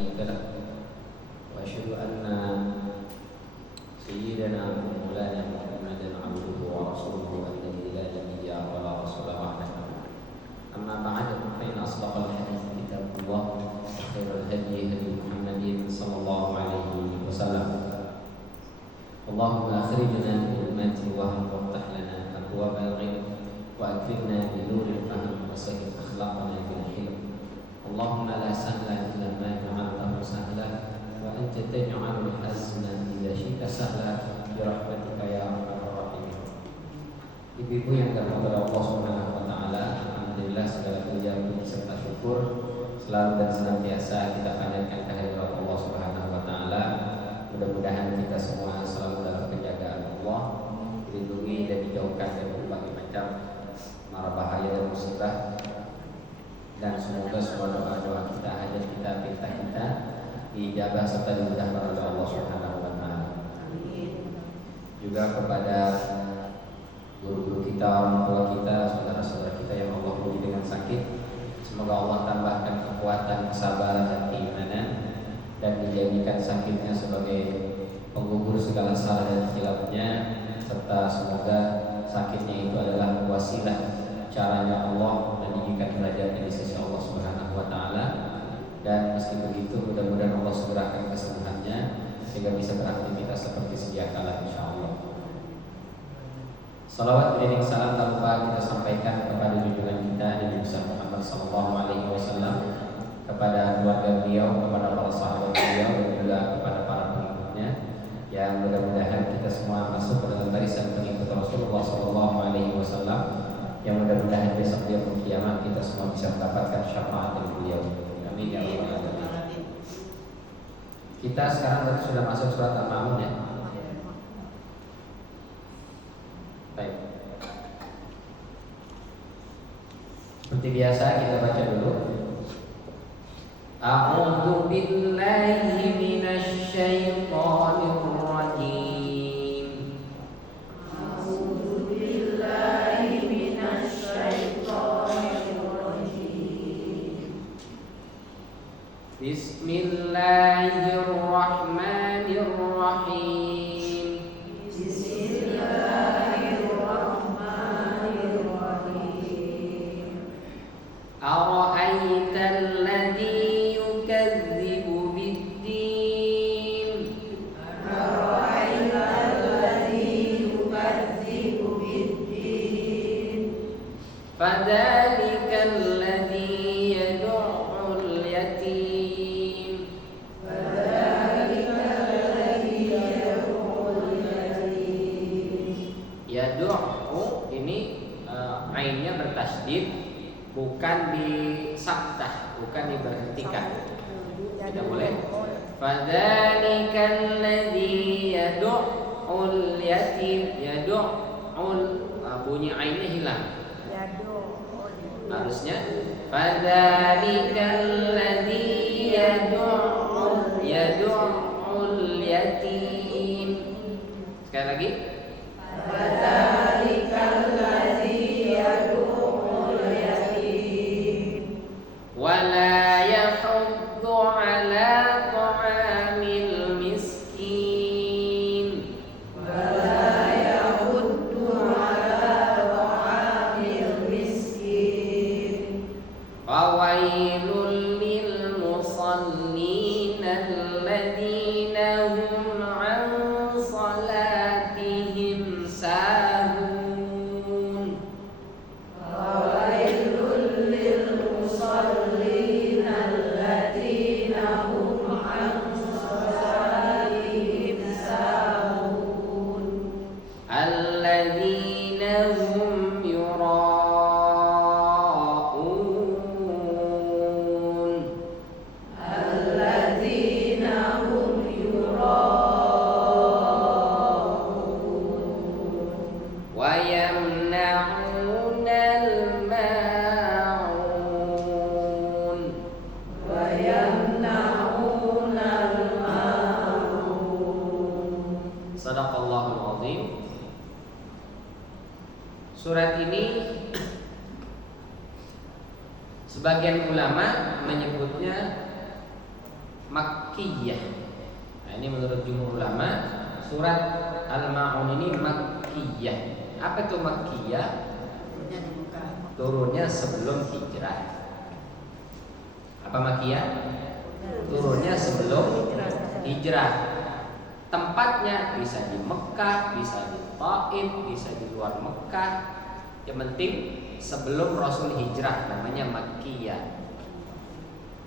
شريك له وأشهد أن سيدنا ومولانا محمدا عبده ورسوله الذي لا نبي ولا رسول بعده. أما بعد فإن أصدق الحديث كتاب الله وخير الهدي هدي محمد صلى الله عليه وسلم. اللهم أخرجنا من ظلمات الوهم وافتح لنا أبواب الغيب وأكرمنا بنور الفهم وسهل أخلاقنا بالحلم. اللهم لا سهل إلا ما جعلته سهلا وأنت تجعل الحزن إذا شئت سهلا برحمتك يا أرحم الراحمين. Ibu-ibu yang dirahmati Allah Subhanahu wa taala, alhamdulillah segala puja puji serta syukur selalu dan senantiasa kita panjatkan kehadirat Allah Subhanahu wa taala. Mudah-mudahan kita semua selalu dalam penjagaan Allah, dilindungi dan dijauhkan dari berbagai macam mara bahaya dan musibah. Dan semoga semua doa-doa kita, hajat kita, pinta kita diijabah serta dimudahkan oleh Allah Subhanahu wa taala. Juga kepada guru-guru kita, orang tua kita, saudara-saudara kita yang Allah uji dengan sakit, semoga Allah tambahkan kekuatan, kesabaran dan keimanan, dan dijadikan sakitnya sebagai penggugur segala salah dan khilafnya, serta semoga sakitnya itu adalah wasilah caranya Allah dan dijadikan derajatnya di sisi Allah Subhanahu wa taala. Dan meski begitu mudah-mudahan Allah segerakan kesembuhannya sehingga bisa beraktivitas seperti sedia kala insyaallah. Salawat beriring salam tak lupa kita sampaikan kepada junjungan kita Nabi Muhammad sallallahu alaihi wasallam, kepada keluarga beliau, kepada para sahabat beliau, dan juga kepada para pengikutnya, yang mudah-mudahan kita semua masuk ke dalam barisan pengikut Rasulullah sallallahu alaihi wasallam, yang mudah-mudahan besok di hari kiamat kita semua bisa mendapatkan syafaat dari beliau. Amin ya rabbal alamin. Kita sekarang sudah masuk surat Al-Ma'un ya. Baik. Seperti biasa kita baca dulu. A'udzu billahi minasy syaithanir rajim. A'udzu billahi minasy syaithanir rajim. Bismillahirrahmanirrahim. أرأيت الذي يكذب بالدين أرأيت الذي يكذب بالدين فذلك الذي يدع اليتيم فذلك الذي يدعو اليتيم. Yad'u ini ainnya bertasydid, bukan disaktah, bukan diberhentikan. Tidak boleh. Fadzalika alladzi yad'ul yatim. Yad'ul bunyi ainnya hilang. Harusnya fadzalika alladzi yad'ul yatim. Sekali lagi. Fadzalika alladzi yad'ul yatim ولا يحض على طعام المسكين ولا يحض على طعام المسكين فويل للمصلين الذين هم عن صلاتهم ساهون فويل للمصلين الذين هم عن صلاتهم ساهون الذين هم يراءون الذين هم يراءون ويمنعون الماعون ويمنعون الماعون. Sadaqallahul azim. Surat ini sebagian ulama menyebutnya Makkiyah. Nah, ini menurut jumhur ulama surat Al-Ma'un ini Makkiyah. Apa itu Makkiyah? Turunnya sebelum hijrah. Apa Makkiyah? Turunnya sebelum hijrah. Tempatnya bisa di Mekah, bisa di Taif, bisa di luar Mekah. Yang penting sebelum Rasul hijrah, namanya Makkiyah.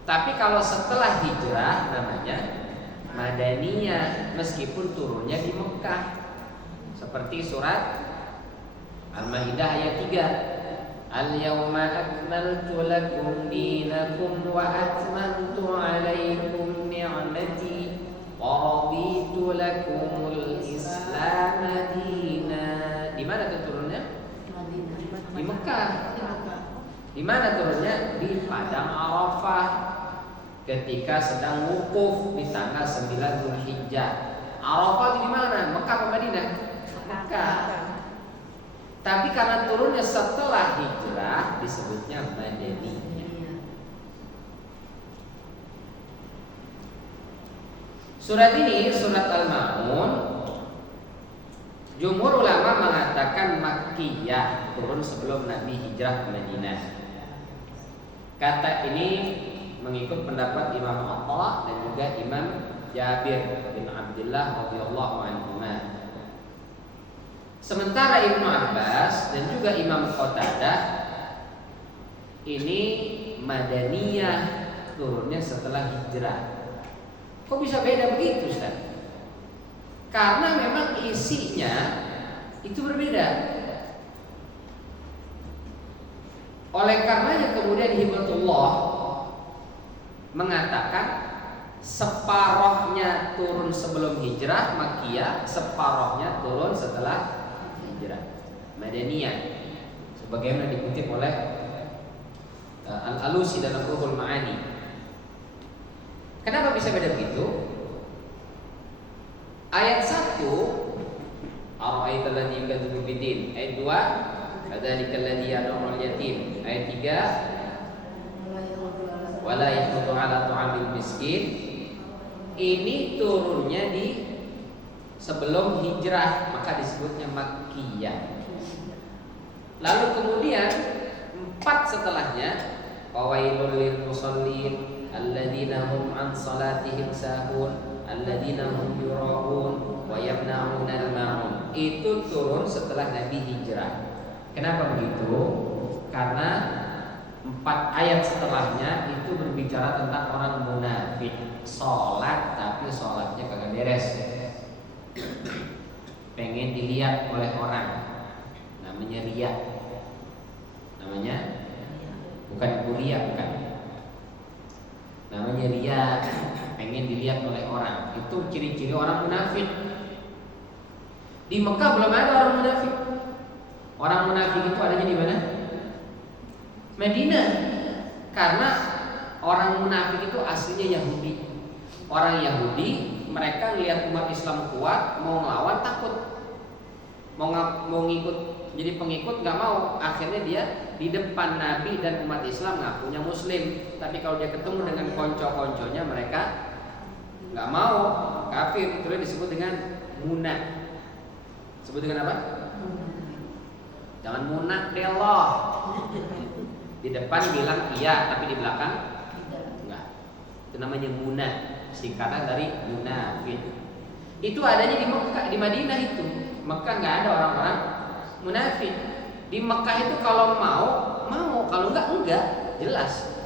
Tapi kalau setelah hijrah namanya Madaniyah, meskipun turunnya di Mekah. Seperti surat Al-Maidah ayat 3. Al-yawma akmaltu lakum dinakum wa atmamtu alaikum ni'mati wa raditu lakumul Islam dina. Di mana tuh turunnya? Di Mekah. Di mana turunnya? Di padang Arafah. Ketika sedang wukuf di tanggal 9 Zulhijjah. Arafah itu di mana? Mekah atau Madinah? Mekah. Tapi karena turunnya setelah hijrah disebutnya Madaniyah. Surat ini, surat Al-Ma'un, jumhur ulama mengatakan Makkiyah, turun sebelum Nabi hijrah ke Madinah. Kata ini mengikut pendapat Imam Atta dan juga Imam Jabir bin Abdullah radhiyallahu anhuma. Sementara Ibnu Abbas dan juga Imam Qatadah ini Madaniyah, turunnya setelah hijrah. Kok bisa beda begitu, Ustaz? Karena memang isinya itu berbeda. Oleh karenanya kemudian Hibatullah mengatakan separohnya turun sebelum hijrah Makkiyah, separohnya turun setelah hijrah Madaniyah, sebagaimana dikutip oleh Al-Alusi dalam Ruhul Ma'ani. Kenapa bisa beda begitu? Ayat 1 Ara'aital ladzi yukadzibu biddin. Ayat 2 Kadzalika alladzi yad'ul yatim. Ayat 3 wala yahudu ala ta'amil miskin. Ini turunnya di sebelum hijrah, maka disebutnya Makkiyah. Lalu kemudian 4 setelahnya Fawailul lil musallin alladzina hum an salatihim sahun alladzina hum yura'un wa yamna'unal ma'un. Itu turun setelah Nabi hijrah. Kenapa begitu? Karena 4 ayat setelahnya itu berbicara tentang orang munafik, sholat tapi sholatnya kagak beres, pengen dilihat oleh orang, namanya riya, namanya bukan kuria, bukan, namanya riya, pengen dilihat oleh orang. Itu ciri-ciri orang munafik. Di Mekah belum ada orang munafik. Orang munafik itu adanya di mana? Madinah. Karena orang munafik itu aslinya Yahudi. Orang Yahudi, mereka lihat umat Islam kuat, mau ngelawan takut, mau ngikut jadi pengikut nggak mau. Akhirnya dia di depan Nabi dan umat Islam ngakunya Muslim, tapi kalau dia ketemu dengan konco-konconya mereka nggak mau, kafir. Itu disebut dengan munah. Disebut dengan apa? Jangan munah deloh. Di depan bilang iya, tapi di belakang enggak. Itu namanya munah, singkatan dari munafik. Itu adanya di Mekah, di Madinah itu. Mekah nggak ada orang-orang munafik. Di Mekah itu kalau mau, kalau enggak, jelas.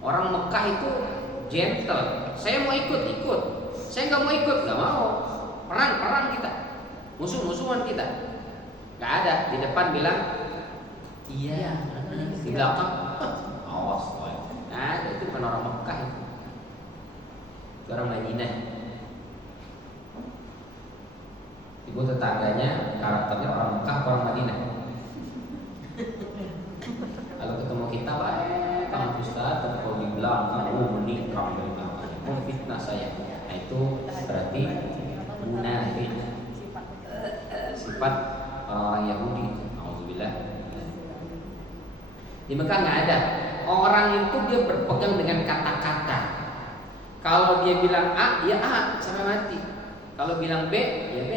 Orang Mekah itu gentle. Saya mau ikut. Saya nggak mau ikut, nggak mau. Perang kita, musuhan kita. Nggak ada. Di depan bilang iya, di belakang awas. Nah, itu bukan orang Mekah itu. Orang Madinah. Ibu tetangganya karakternya orang Mekah, orang Madinah. Kalau ketemu kita, Kang Ustaz, kalau di belakang, menikam dari belakang, memfitnah saya. Nah, itu berarti munafik. Sifat orang Yahudi. Alhamdulillah. Di Mekah nggak ada. Orang itu dia berpegang dengan kata-kata. Kalau dia bilang A, ya A sampai mati. Kalau bilang B, ya B.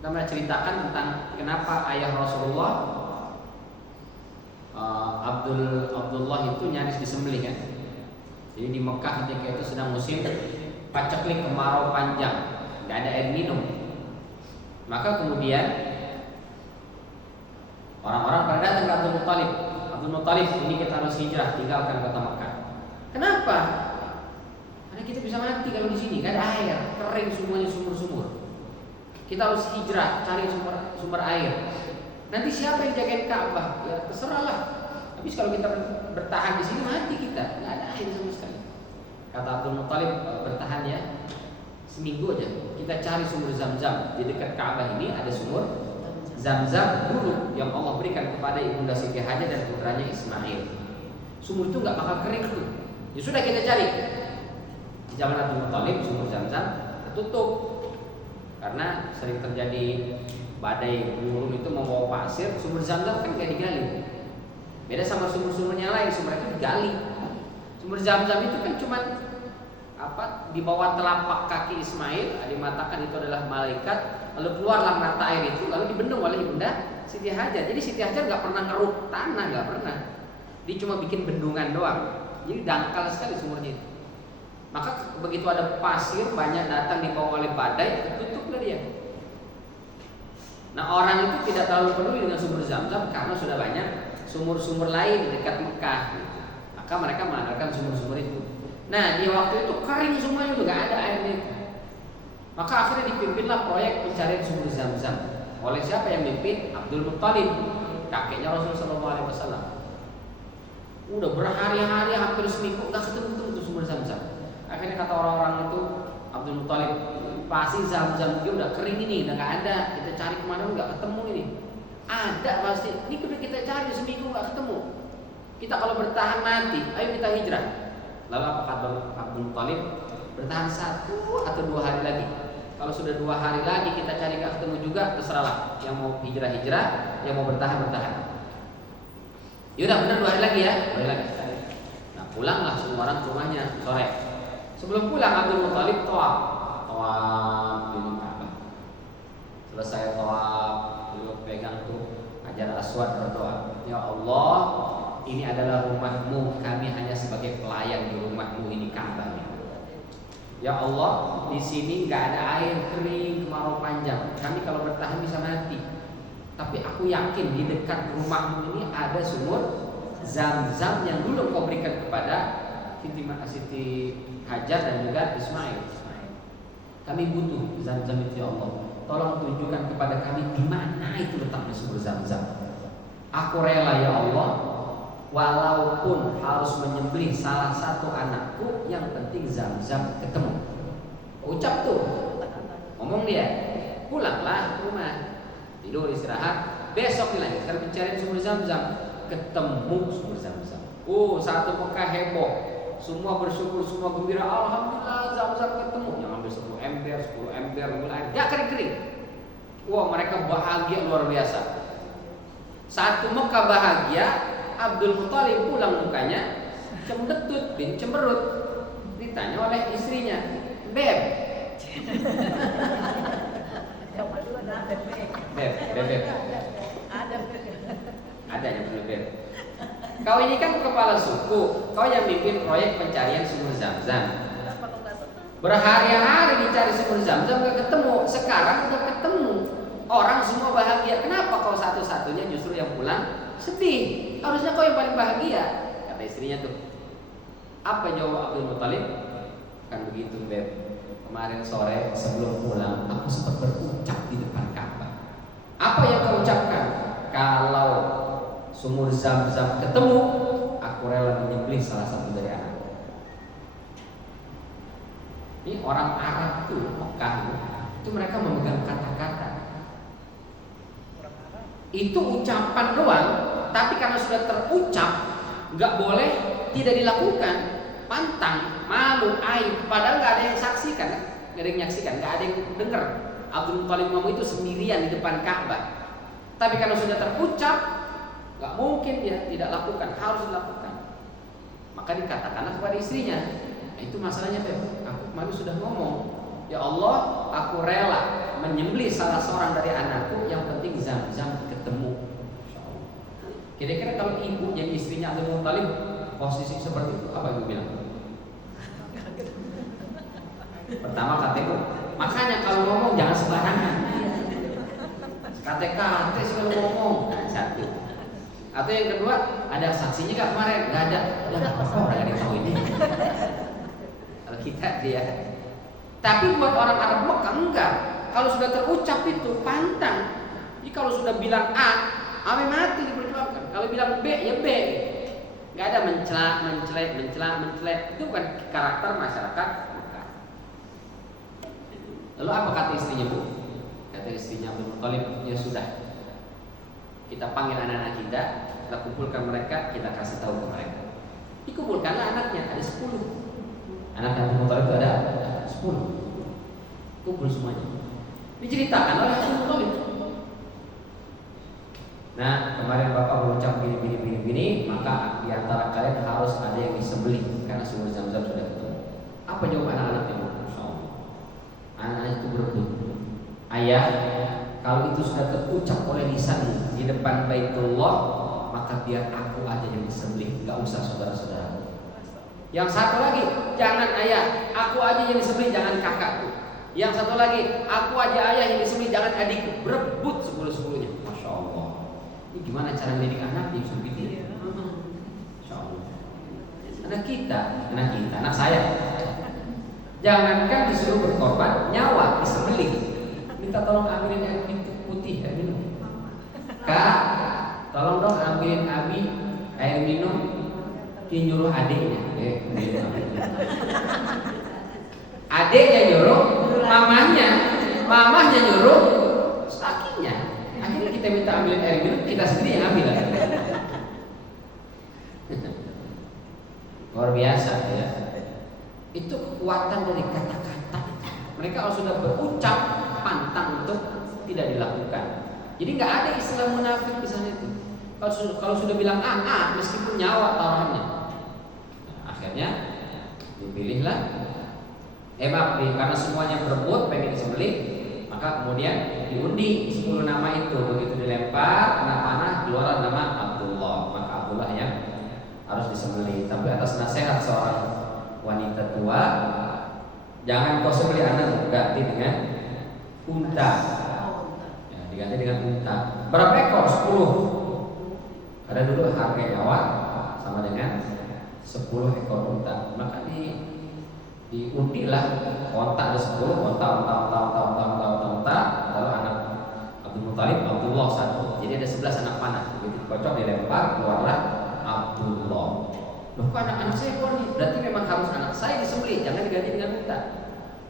Kita pernah ceritakan tentang kenapa ayah Rasulullah Abdullah itu nyaris disembelih kan. Jadi di Mekah ketika itu sedang musim paceklik kemarau panjang, nggak ada air minum. Maka kemudian orang-orang pada datang ke Abdul Muttalib. Abdul Muttalib, ini kita harus hijrah, tinggalkan kota Mekah. Kenapa? Karena kita bisa mati kalau di sini, nggak ada air, kering semuanya sumur-sumur. Kita harus hijrah, cari sumber air. Nanti siapa yang jagain Ka'bah? Ya terserahlah. Habis kalau kita bertahan di sini mati kita, nggak ada air sama sekali. Kata Abdul Muttalib, bertahan ya seminggu aja. Kita cari sumber Zam-Zam. Di dekat Ka'bah ini ada sumur Zam-Zam dulu yang Allah berikan kepada Ibunda Siti Hajar dan putranya Ismail. Sumur itu nggak bakal kering tuh. Ya sudah kita cari. Di zaman Abdul Muttalib sumur Zam-Zam tertutup karena sering terjadi badai gurun itu membawa pasir. Sumur Zam-Zam kan nggak digali. Beda sama sumur-sumurnya lain, sumur itu digali. Sumur Zam-Zam itu kan cuma di bawah telapak kaki Ismail, dimatakan itu adalah malaikat, lalu keluarlah mata air itu, lalu dibendung oleh Ibunda Siti Hajar. Jadi Siti Hajar nggak pernah ngeruk tanah, nggak pernah. Dia cuma bikin bendungan doang. Jadi dangkal sekali sumurnya itu. Maka begitu ada pasir banyak datang dibawa oleh badai, tutuplah dia. Nah orang itu tidak terlalu peduli dengan sumur Zam-Zam karena sudah banyak sumur-sumur lain di dekat Mekah. Gitu. Maka mereka mengandalkan sumur-sumur itu. Nah di waktu itu kering semuanya, udah gak ada airnya itu. Maka akhirnya dipimpinlah proyek pencarian sumur Zam-Zam. Oleh siapa yang mimpin? Abdul Muttalib, kakeknya Rasulullah SAW. Udah berhari-hari, hampir seminggu gak ketemu tuh sumur Zam-Zam. Akhirnya kata orang-orang itu, Abdul Muttalib, pasti Zam-Zam dia udah kering ini, udah gak ada. Kita cari kemana gak ketemu ini. Ada pasti. Ini udah kita cari seminggu gak ketemu. Kita kalau bertahan mati, ayo kita hijrah. Lalu apa kata Abdul Muttalib? Bertahan 1 atau 2 hari lagi. Kalau sudah 2 hari lagi kita cari gak ketemu juga, terserahlah. Yang mau hijrah-hijrah, yang mau bertahan-bertahan. Yaudah benar 2 hari lagi ya. 2 hari lagi. Nah pulanglah semua orang ke rumahnya sore. Sebelum pulang Abdul Muttalib tawaf di Ka'bah. Selesai tawaf, beliau pegang tuh Hajar Aswad berdoa, ya Allah, ini adalah rumahmu, kami hanya sebagai pelayan di rumahmu ini Ka'bah. Ya Allah, di sini nggak ada air, kering, kemarau panjang. Kami kalau bertahan bisa mati. Tapi aku yakin di dekat rumahmu ini ada sumur Zam-Zam yang dulu kau berikan kepada Siti Hajar dan juga Ismail. Kami butuh Zam-Zam itu ya Allah. Tolong tunjukkan kepada kami di mana itu letaknya sumur Zam-Zam. Aku rela ya Allah, walaupun harus menyembelih salah satu anakku, yang penting Zam-Zam ketemu. Ucap tuh, ngomong dia. Pulanglah ke rumah, tidur istirahat. Besok dilanjutkan pencarian sumur Zam-Zam. Ketemu sumur Zam-Zam. Satu Mekah heboh. Semua bersyukur, semua gembira. Alhamdulillah Zam-Zam ketemu. Yang ambil 10 ember, 10 ember, ambil air. Gak kering-kering. Mereka bahagia luar biasa. Satu Mekah bahagia, Abdul Muttalib pulang mukanya cemdetut bin cemberut. Ditanya oleh istrinya, Beb, ada yang perlu Beb. Kau ini kan kepala suku, kau yang mimpin proyek pencarian sumur Zam-Zam. Berhari-hari dicari sumur Zam-Zam gak ketemu. Sekarang udah ketemu. Orang semua bahagia. Kenapa kau satu-satunya justru yang pulang sedih? Harusnya kau yang paling bahagia. Kata istrinya tuh. Apa jawab Abdul Muttalib? Kan begitu Beb. Kemarin sore sebelum pulang aku sempat berucap di depan Ka'bah. Apa yang kau ucapkan? Kalau sumur Zam-Zam ketemu, aku rela menyembelih salah satu dari anak. Ini orang Arab tuh, Mekah itu mereka memegang kata-kata. Itu ucapan doang, tapi karena sudah terucap, nggak boleh tidak dilakukan. Pantang, malu, aib, padahal nggak ada yang saksikan, nggak ada yang menyaksikan, nggak ada yang dengar. Abdul Muttalib ngomong itu sendirian di depan Ka'bah. Tapi kalau sudah terucap, nggak mungkin dia tidak lakukan, harus dilakukan. maka dikatakanlah kepada istrinya. Nah, itu masalahnya Beb. Aku kemarin sudah ngomong, ya Allah, aku rela menyembelih salah seorang dari anakku, yang penting Zam-Zam ketemu. Kira-kira kalau ibu jadi istrinya Abdul Muthalib posisi seperti itu, apa ibu bilang? Pertama KTK, makanya kalau ngomong jangan sembarangan. KTK selalu ngomong, satu. Atau yang kedua, ada saksinya gak kemarin? Gak ada. Ya gak apa-apa, orang gak tahu ini. Kalau kita dia. Tapi buat orang Arab Mekah enggak. Kalau sudah terucap itu pantang. Jadi kalau sudah bilang A, ame mati diperjuangkan. Kalau bilang B, ya B. Gak ada mencelak. Itu bukan karakter masyarakat Mekah. Lalu apa kata istrinya, Bu? Kata istrinya Abdul Muthalib, ya sudah. Kita panggil anak-anak kita kumpulkan mereka, kita kasih tahu ke mereka. Dikumpulkanlah anaknya, ada 10. Anak Abdul Muthalib itu ada 10. Kumpul semuanya. Diceritakan oleh Abdul Muthalib. Nah, kemarin Bapak berucap gini, maka di antara kalian harus ada yang disembelih karena sumur Zam-Zam sudah ketemu. Apa jawab anak-anaknya? Anak-anak itu berebut. Ayah, kalau itu sudah terucap oleh lisan di depan Baitullah, maka biar aku aja yang disembelih, gak usah saudara-saudara. Yang satu lagi, jangan ayah, aku aja yang disembelih, jangan kakakku. Yang satu lagi, aku aja ayah yang disembelih, jangan adikku. Berebut 10-10-nya. Masya Allah. Ini gimana cara mendidik anak di seperti ini? Masya Allah. Anak saya. Jangankan disuruh berkorban, nyawa disembelih. Minta tolong ambilin air putih, air minum. Kak, tolong dong ambilin Abi air minum. Dia nyuruh adiknya. Adiknya nyuruh, mamahnya nyuruh, lakinya. Akhirnya kita minta ambilin air minum, kita sendiri yang ambil. Luar biasa ya. Itu kekuatan dari kata-kata. Mereka kalau sudah berucap pantang untuk tidak dilakukan. Jadi nggak ada istilah munafik di sana itu. Kalau sudah bilang A meskipun nyawa taruhannya. Nah, akhirnya dipilihlah. Karena semuanya berebut pengen disembelih, maka kemudian diundi 10 nama itu. Begitu dilempar kena panah, keluar nama Abdullah. Maka Abdullah yang harus disembelih. Tapi atas nasihat seorang wanita tua, jangan kau sembelih anak, ganti dengan unta. Ya, diganti dengan unta. Berapa ekor? 10. Ada dulu harga nyawa sama dengan 10 ekor unta. Maka diundilah onta ada 10, onta. Lalu anak Abdul Muthalib Abdullah 1. Jadi ada 11 anak panah. Begitu kocok dilempar, keluarlah Abdullah. Loh, kok anak-anak saya keluar nih? Berarti memang harus anak saya disembelih, jangan diganti dengan unta.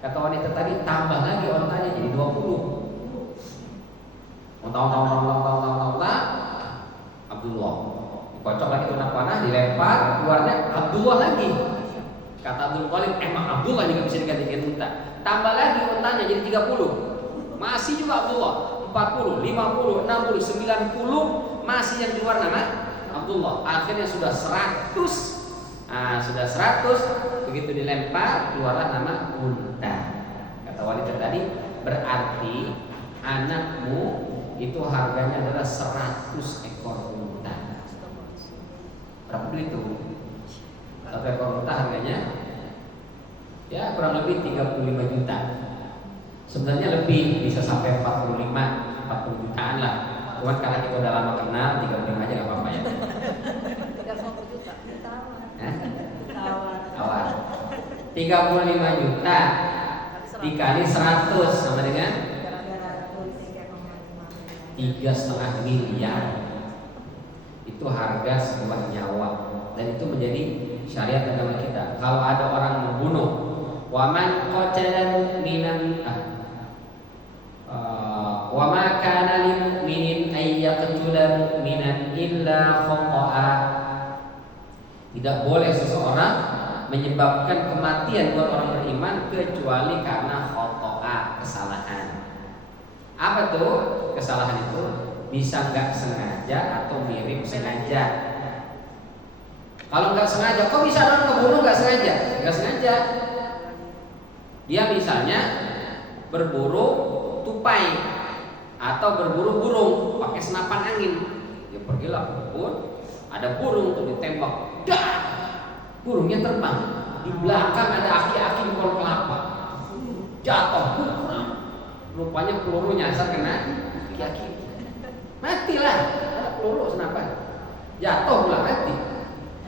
Kata wanita tadi, tambah lagi ontanya jadi 20. Onta Abdullah. Dikocok lagi tunak panah, dilempar, keluarnya Abdullah lagi. Kata Abdul Muthalib, emang Abdullah juga bisa diganti dengan unta. Tambah lagi ontanya jadi 30. Masih juga Abdullah. 40, 50, 60, 90 masih yang keluar nama Abdullah. Akhirnya sudah 100. Sudah 100, begitu dilempar keluarlah nama unta. Kata wanita tadi, berarti anakmu itu harganya adalah 100 ekor unta. Berapa duit itu? 1 ekor unta harganya ya kurang lebih 35 juta. Sebenarnya lebih, bisa sampai 40 jutaan lah. Cuman karena kita udah lama kenal, 35 aja gak apa-apa ya. 30 juta. Awal 35 juta dikali 100 sama dengan 3,5 miliar. Itu harga sebuah nyawa. Dan itu menjadi syariat agama kita. Kalau ada orang membunuh, waman qatala mu'minan wa ma kana lil mu'minin ay yaqtula mu'minan illa khata'a. Tidak boleh seseorang menyebabkan kematian buat orang beriman kecuali karena khata'a, kesalahan. Apa tuh kesalahan itu? Bisa nggak sengaja atau mirip sengaja. Kalau nggak sengaja, kok bisa orang ngebunuh nggak sengaja? Nggak sengaja. Dia misalnya berburu tupai atau berburu burung pakai senapan angin. Dia pergilah ke kebun, ada burung tuh ditembak, dah, burungnya terbang. Di belakang ada aki-aki di pohon kelapa, jatuh, rupanya peluru nyasar kena aki-aki, matilah. Ada peluru senapan, jatuh pula mati.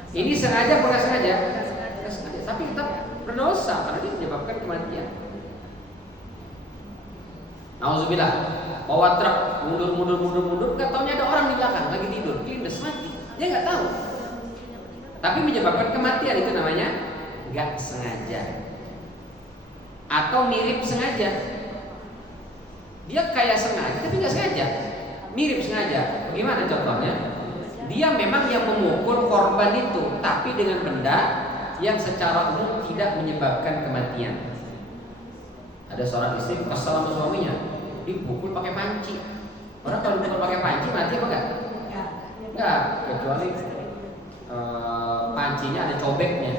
Ini sengaja bukan sengaja? Sengaja, tapi tetap berdosa karena dia menyebabkan kematian. Nauzubillah, bawa truk mundur, nggak taunya ada orang di belakang lagi tidur, kelindes mati. Dia nggak tahu, tapi menyebabkan kematian. Itu namanya nggak sengaja atau mirip sengaja. Dia kayak sengaja tapi nggak sengaja, mirip sengaja. Bagaimana contohnya? Dia memang yang memukul korban itu, tapi dengan benda yang secara umum tidak menyebabkan kematian. Ada seorang istri kesal sama suaminya, dipukul pakai panci. Orang kalau dipukul pakai panci mati apa enggak? Enggak, kecuali pancinya ada cobeknya.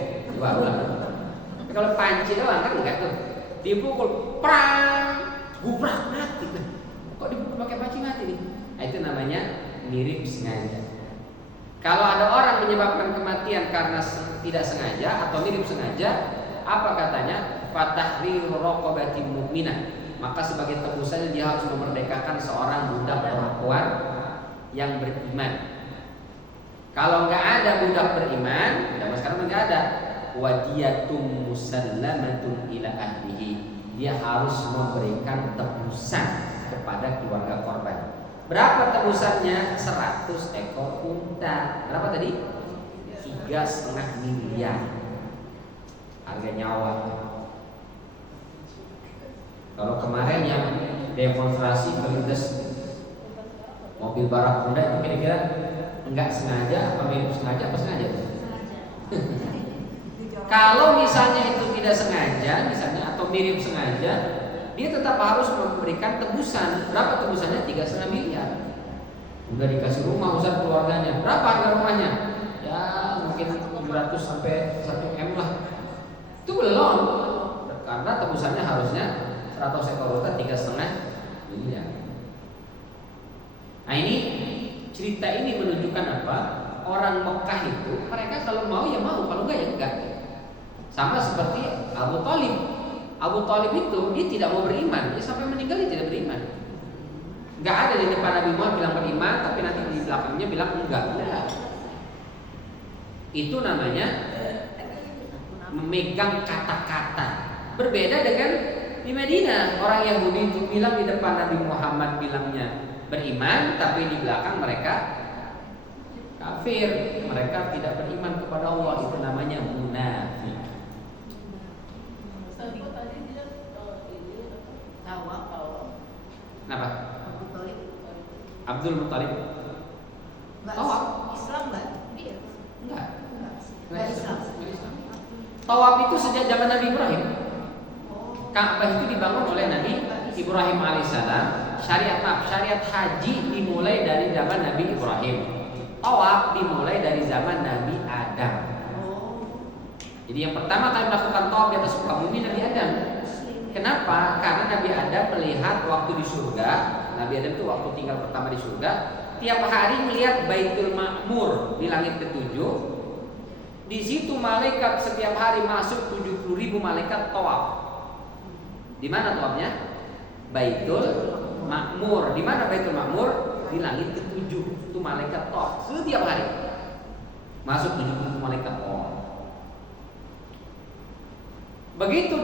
Tapi kalau panci doang kan enggak tuh. Dipukul, prang, gubrak mati. Kok dipukul pakai panci mati nih? Nah, itu namanya mirip sengaja. Kalau ada orang menyebabkan kematian karena tidak sengaja atau mirip sengaja, apa katanya? Fatahriru raqabatin mu'minah. Maka sebagai tebusannya dia harus memerdekakan seorang budak perempuan yang beriman. Kalau nggak ada budak beriman, zaman sekarang nggak ada, wadiyatum musallamatun ila ahlihi. Dia harus memberikan tebusan kepada keluarga korban. Berapa tebusannya? 100 ekor unta. Berapa tadi? 3,5 miliar harga nyawa. Kalau kemarin yang demonstrasi kelindes mobil Barakuda itu kira-kira enggak sengaja apa mirip sengaja apa sengaja? Kalau misalnya itu tidak sengaja, misalnya atau mirip sengaja, dia tetap harus memberikan tebusan. Berapa tebusannya? 3,5 miliar. Udah dikasih rumah Ustaz keluarganya. Berapa harga rumahnya? Ya mungkin 700 sampai 1 M lah. Itu belum. Karena tebusannya harusnya 100 ekor unta 3,5 miliar. Nah ini cerita ini menunjukkan apa? Orang Mekah itu mereka kalau mau ya mau, kalau enggak ya enggak. Sama seperti Abu Thalib. Abu Thalib itu dia tidak mau beriman, dia sampai meninggal dia tidak beriman. Enggak ada di depan Nabi Muhammad bilang beriman, tapi nanti di belakangnya bilang enggak. Itu namanya memegang kata-kata. Berbeda dengan di Madinah, orang Yahudi itu bilang di depan Nabi Muhammad bilangnya beriman, tapi di belakang mereka kafir. Mereka tidak beriman kepada Allah. Itu namanya munafik. Kenapa? Abdul Muttalib. Tawaf Islam enggak? Iya. Enggak Islam. Tawaf itu sejak zaman Nabi Ibrahim. Ka'bah itu dibangun oleh Nabi Ibrahim alaihissalam. Syariat haji dimulai dari zaman Nabi Ibrahim. Tawaf dimulai dari zaman Nabi Adam. Jadi yang pertama kali melakukan tawaf di atas muka bumi Nabi Adam. Kenapa? Karena Nabi Adam melihat waktu di surga. Nabi Adam itu waktu tinggal pertama di surga, tiap hari melihat Baitul Ma'mur di langit ke-7. Di situ malaikat setiap hari masuk 70.000 malaikat tawaf. Di mana tawafnya? Baitul Ma'mur. Di mana Baitul Ma'mur? Di langit ke-7. Itu malaikat tawaf setiap hari. Masuk 70.000 malaikat tawaf. Begitu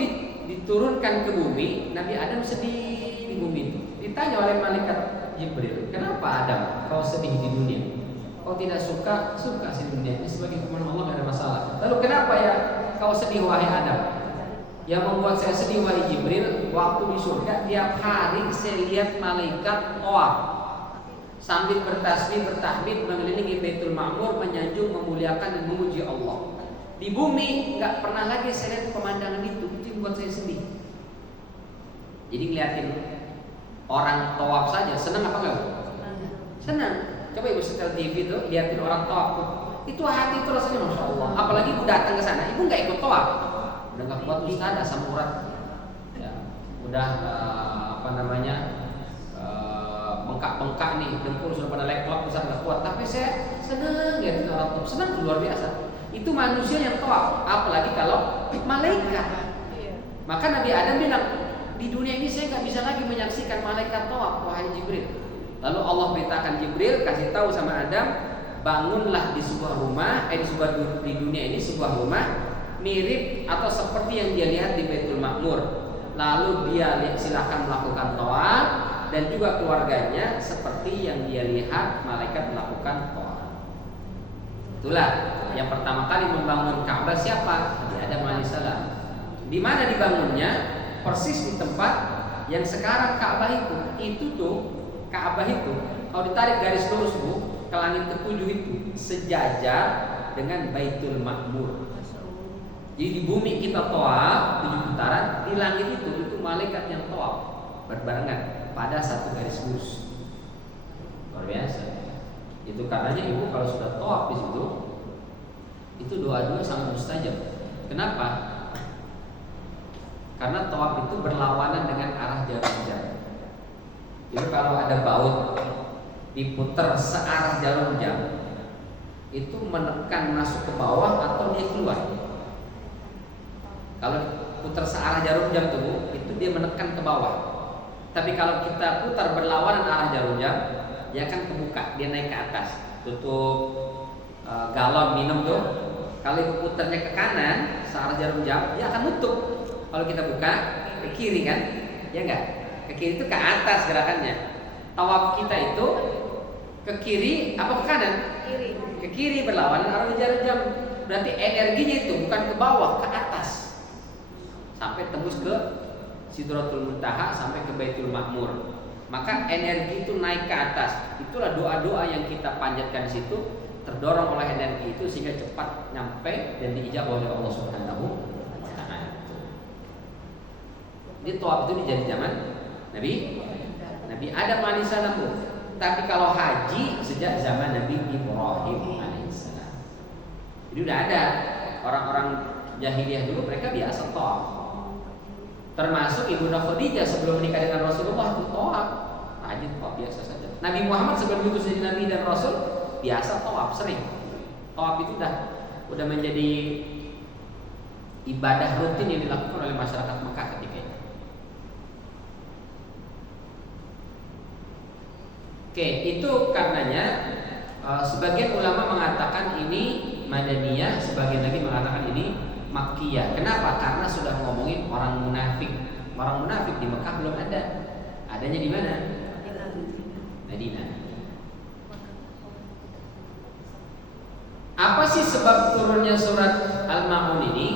diturunkan ke bumi, Nabi Adam sedih di bumi itu. Ditanya oleh malaikat Jibril, kenapa Adam kau sedih di dunia? Kau tidak suka sih dunia ini sebagai firman Allah, tidak ada masalah. Lalu kenapa ya kau sedih wahai Adam? Yang membuat saya sedih wahai Jibril, waktu di surga tiap hari saya lihat malaikat tawaf sambil bertasbih bertahmid mengelilingi Baitul Ma'mur, menyanjung, memuliakan dan memuji Allah. Di bumi nggak pernah lagi saya lihat pemandangan itu yang buat saya sedih. Jadi ngeliatin orang tawaf saja senang apa enggak? Senang. Coba ibu setel TV tuh liatin orang tawaf tuh. Itu hati itu rasanya masya Allah. Apalagi ibu datang ke sana, ibu nggak ikut tawaf, udah nggak kuat ustaz, asam urat, ya, udah bengkak-bengkak nih, dengkul sudah pada leklok, ustaz nggak kuat. Tapi saya seneng ya tawaf, senang luar biasa. Itu manusia yang tawaf, apalagi kalau malaikat. Maka Nabi Adam bilang, di dunia ini saya nggak bisa lagi menyaksikan malaikat tawaf, wahai Jibril. Lalu Allah perintahkan Jibril kasih tahu sama Adam, bangunlah di sebuah rumah, di dunia ini sebuah rumah mirip atau seperti yang dia lihat di Baitul Ma'mur. Lalu dia silakan melakukan tawaf dan juga keluarganya seperti yang dia lihat malaikat melakukan tawaf. Itulah yang pertama kali membangun Ka'bah siapa? Nabi Adam alaihissalam. Di mana dibangunnya? Persis di tempat yang sekarang Ka'bah itu. Itu tuh Ka'bah itu kalau ditarik garis lurus Bu, ke langit ketujuh itu sejajar dengan Baitul Ma'mur. Jadi di bumi kita tawaf 7 putaran, di langit itu malaikat yang tawaf berbarengan pada satu garis lurus. Luar biasa. Itu karenanya ibu kalau sudah tawaf di situ, itu doa-doa sangat mustajab. Kenapa? Karena tawaf itu berlawanan dengan arah jarum jam. Jadi kalau ada baut diputar searah jarum jam, itu menekan masuk ke bawah atau dia keluar. Kalau putar searah jarum jam tuh, itu dia menekan ke bawah. Tapi kalau kita putar berlawanan arah jarum jam, dia akan kebuka, dia naik ke atas. Tutup galon minum tuh, kalau ibu putarnya ke kanan searah jarum jam, dia akan nutup. Kalau kita buka ke kiri kan, ya enggak? Ke kiri itu ke atas gerakannya. Tawaf kita itu ke kiri apa ke kanan? Kiri. Ke kiri berlawanan arah jarum jam. Berarti energinya itu bukan ke bawah, ke atas. Sampai tembus ke Sidratul Muntaha, sampai ke Baitul Ma'mur. Maka energi itu naik ke atas. Itulah doa-doa yang kita panjatkan di situ, terdorong oleh energi itu sehingga cepat nyampe dan diijabah oleh Allah Subhanahu wa taala. Jadi tawaf itu dijadi zaman Nabi Adam alaihissalam. Tapi kalau haji sejak zaman Nabi Ibrahim alaihissalam. Jadi udah ada orang-orang jahiliyah dulu, mereka biasa tawaf. Termasuk Ibunda Khadijah sebelum menikah dengan Rasulullah itu tawaf. Haji tawaf biasa saja. Nabi Muhammad sebelum diutus jadi Nabi dan Rasul biasa tawaf, sering. Tawaf itu udah menjadi ibadah rutin yang dilakukan oleh masyarakat Mekah ketika itu. Oke, itu karenanya sebagian ulama mengatakan ini Madaniyah, sebagian lagi mengatakan ini Makkiyah. Kenapa? Karena sudah ngomongin orang munafik. Orang munafik di Mekah belum ada. Adanya di mana? Madinah. Apa sih sebab turunnya surat Al-Ma'un ini?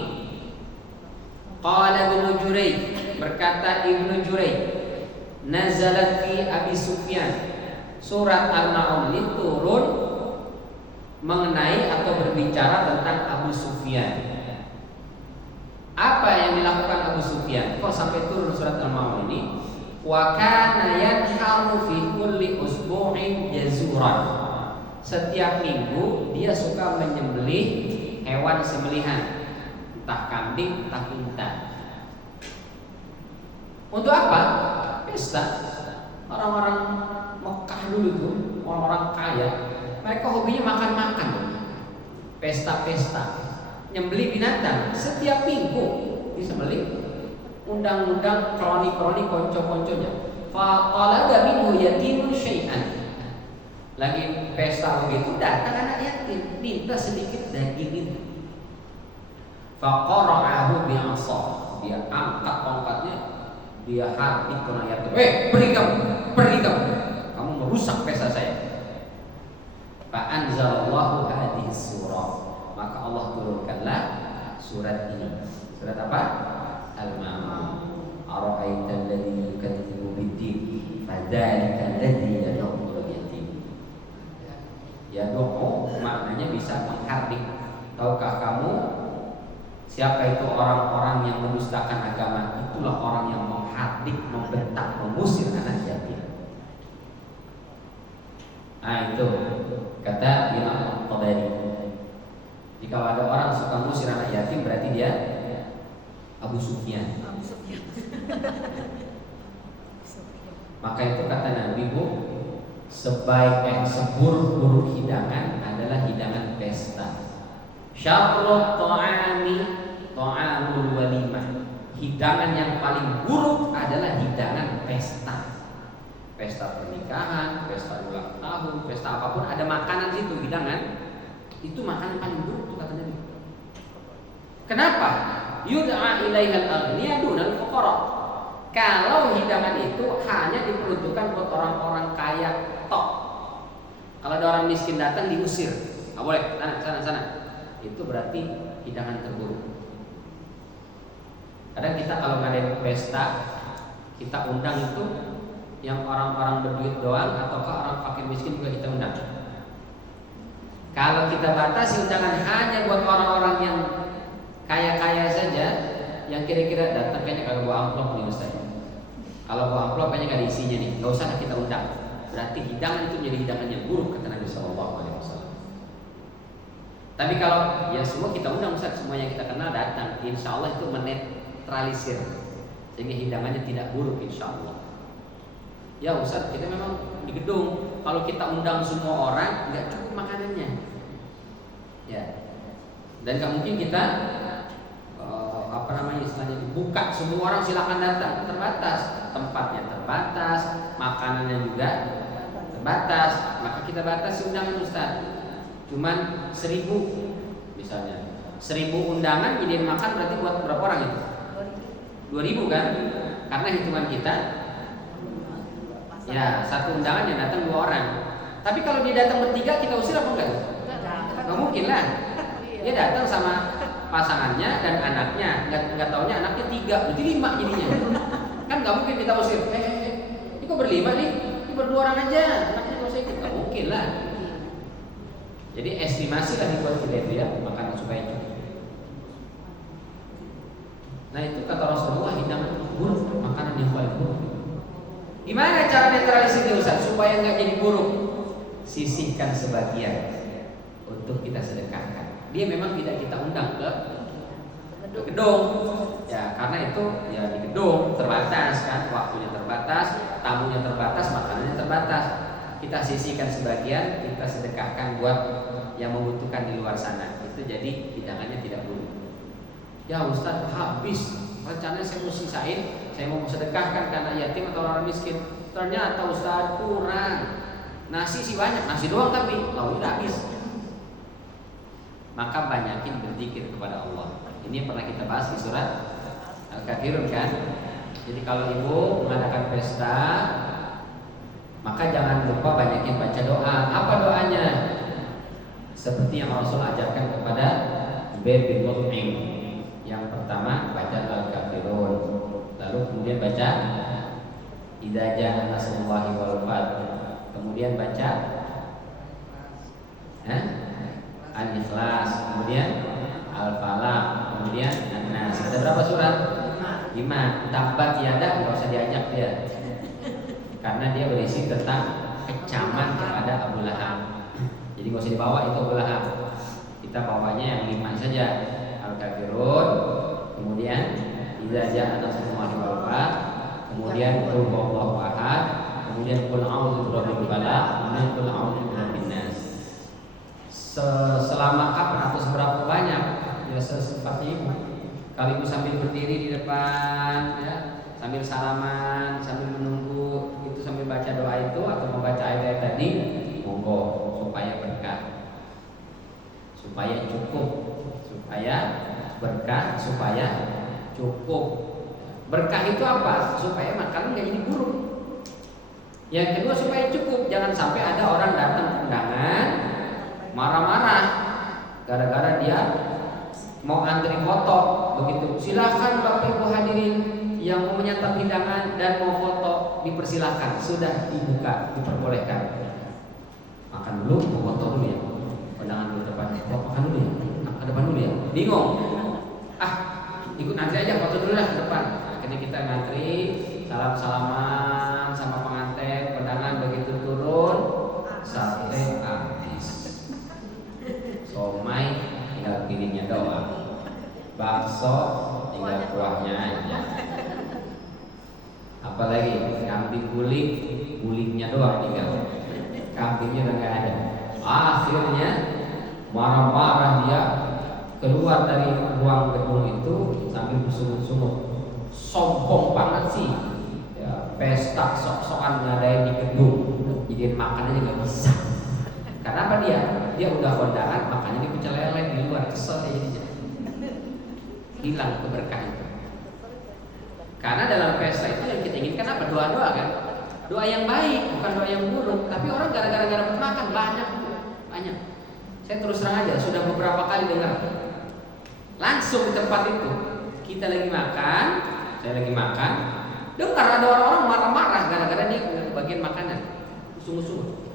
Qala Ibnu Jurayj, berkata Ibnu Jurayj, nazalat fi Abi Sufyan. Surat Al-Ma'un ini turun mengenai atau berbicara tentang Abu Sufyan. Apa yang dilakukan Abu Sufyan? Kok sampai turun surat Al-Ma'un ini? Wa kana yanharu fi kulli usbu'in jazuran. Setiap minggu dia suka menyembelih hewan sembelihan, entah kambing, entah unta. Untuk apa? Pesta. Orang-orang Mekah dulu itu, orang-orang kaya, mereka hobinya makan-makan, pesta-pesta, nyembelih binatang setiap minggu disembelih, undang-undang kroni-kroni konco-konconya. Faqala minhu yatimun syai'an. Lagi pesta begitu datang anak yatim, minta sedikit daging itu. Faqara'ahu bi'asa. Dia angkat tongkatnya, dia habis ke anak yatim. Pergi kamu. Kamu merusak pesta saya. Fa anzalallahu hadhihi surah. Maka Allah turunkanlah surat ini. Surat apa? Al-Ma'un. Ara'aita alladhi yukadzibu bid-din fadzalika alladhi yad'u al-yatim. Yad'u maknanya bisa menghardik. Tahukah kamu siapa itu orang-orang yang mendustakan agama? Itulah orang yang menghardik, membentak, mengusir anak yatim. Nah itu kata Imam Al-Tabari. Jika ada orang suka ngusir anak yatim berarti dia Abu Sufyan. Maka itu kata Nabi Bu, seburuk-buruk hidangan adalah hidangan pesta. Syarrut ta'ami ta'amul walimah. Hidangan yang paling buruk adalah hidangan pesta. Pesta pernikahan, pesta ulang tahun, pesta apapun ada makanan situ hidangan. Itu makanan paling buruk tuh kata Nabi. Kenapa? Yud'a ilaihal aghniya dunal fuqara. Kalau hidangan itu hanya diperuntukkan buat orang-orang kaya tok. Kalau ada orang miskin datang diusir. Enggak boleh, sana. Itu berarti hidangan terburuk. Kadang kita kalau ngadain pesta, kita undang itu yang orang-orang berduit doang ataukah orang fakir miskin juga kita undang. Kalau kita batasi undangan hanya buat orang-orang yang kaya-kaya saja, yang kira-kira datang kayaknya kalau bawa amplop nih Ustaz. Kalau bawa amplop kayaknya gak ada isinya nih, gak usah kita undang. Berarti hidangan itu menjadi hidangan yang buruk kata Nabi SAW. Tapi kalau ya semua kita undang Ustaz, semua yang kita kenal datang, insya Allah itu menetralisir sehingga hidangannya tidak buruk insya Allah. Ya Ustaz, kita memang di gedung, kalau kita undang semua orang nggak cukup makanannya, ya. Dan nggak mungkin kita istilahnya dibuka semua orang silakan datang, terbatas, tempatnya terbatas, makanannya juga terbatas, maka kita batasi undangan Ustaz. Cuman 1000 misalnya, 1000 undangan jadi makan berarti buat berapa orang itu? 2000 kan? Karena hitungan kita ya satu undangan yang datang 2 orang. Tapi kalau dia datang bertiga kita usir apa enggak? Nggak mungkin lah. Dia datang sama pasangannya dan anaknya, nggak taunya anaknya 3, berarti 5 jadinya. Kan nggak mungkin kita usir. Ini kok berlima nih? Ini berdua orang aja, anaknya nggak usah ikut. Nggak mungkin lah. Jadi estimasi lah dibuat kita itu ya, makanan supaya cukup. Nah itu kata Rasulullah hidangan buruk, makanan yang paling buruk. Gimana cara netralisirnya Ustaz supaya nggak jadi buruk? Sisihkan sebagian untuk kita sedekahkan. Dia memang tidak kita undang ke gedung, ya karena itu ya di gedung terbatas kan, waktunya terbatas, tamunya terbatas, makanannya terbatas. Kita sisihkan sebagian, kita sedekahkan buat yang membutuhkan di luar sana. Itu jadi hidangannya tidak buruk. Ya Ustaz habis, rencananya saya mau sisain, saya mau sedekahkan karena yatim atau orang miskin. Ternyata Ustaz kurang, nasi sih banyak, nasi doang tapi lauknya habis. Maka banyakin berzikir kepada Allah. Ini pernah kita bahas di surat Al-Kafirun kan. Jadi kalau ibu mengadakan pesta, maka jangan lupa banyakin baca doa. Apa doanya? Seperti yang Rasul ajarkan kepada Zubair bin Mut'im. Yang pertama baca Al-Kafirun, lalu kemudian baca Idza jaa nasrullahi wal fath. Kemudian baca Al-Ikhlas, kemudian Al-Falaq, kemudian An-Nas. Ada berapa surat? 5. Tabbat yada enggak usah diajak dia. Karena dia berisi tentang kecaman kepada Abu Lahab. Jadi enggak usah dibawa itu Abu Lahab. Kita bawanya yang 5 saja. Al-Kafirun, kemudian Idza jaa nasrullahi wal fath, kemudian Qul huwallahu ahad, kemudian Qul a'udzu birabbil falaq, kemudian Qul a'udzu birabbin nas. Selama kapan atau seberapa banyak ya sesempatnya ibu. Kalau ibu sambil berdiri di depan ya, sambil salaman, sambil menunggu itu sambil baca doa itu atau membaca ayat-ayat tadi, monggo supaya berkah, supaya cukup, supaya berkah, supaya cukup. Berkah itu apa? Supaya makanan nggak jadi buruk. Yang kedua supaya cukup, jangan sampai ada orang datang undangan marah-marah gara-gara dia mau antri foto begitu. Silakan Bapak Ibu hadirin yang mau menyantap hidangan dan mau foto dipersilahkan, sudah dibuka, diperbolehkan. Makan dulu, mau foto dulu ya. Undangan dulu depan, makan dulu ya. Ke depan dulu ya. Bingung. Ikut nanti aja foto dulu lah ke depan. Akhirnya kita ngantri, salam-salaman sama pengantin, undangan begitu turun, sate habis. Somai tinggal bakso tinggal kuahnya aja. Apalagi kambing guling, gulingnya doang tinggal, kambingnya udah nggak ada. Akhirnya marah-marah dia keluar dari ruang gedung itu sambil bersungut-sungut. Sombong banget sih, ya, pesta sok-sokan ngadain di gedung, jadiin makanannya nggak bisa. Karena apa dia udah kondangan, makanya dia pecel lele di luar, kesel dia jadinya. Hilang keberkahan. Karena dalam pesta itu yang kita inginkan apa? Doa-doa kan? Doa yang baik, bukan doa yang buruk. Tapi orang gara-gara gak dapat makan banyak. Saya terus terang aja, sudah beberapa kali dengar. Langsung di tempat itu, kita lagi makan, saya lagi makan, dengar ada orang-orang marah-marah gara-gara dia bagian makanan. Sungguh-sungguh.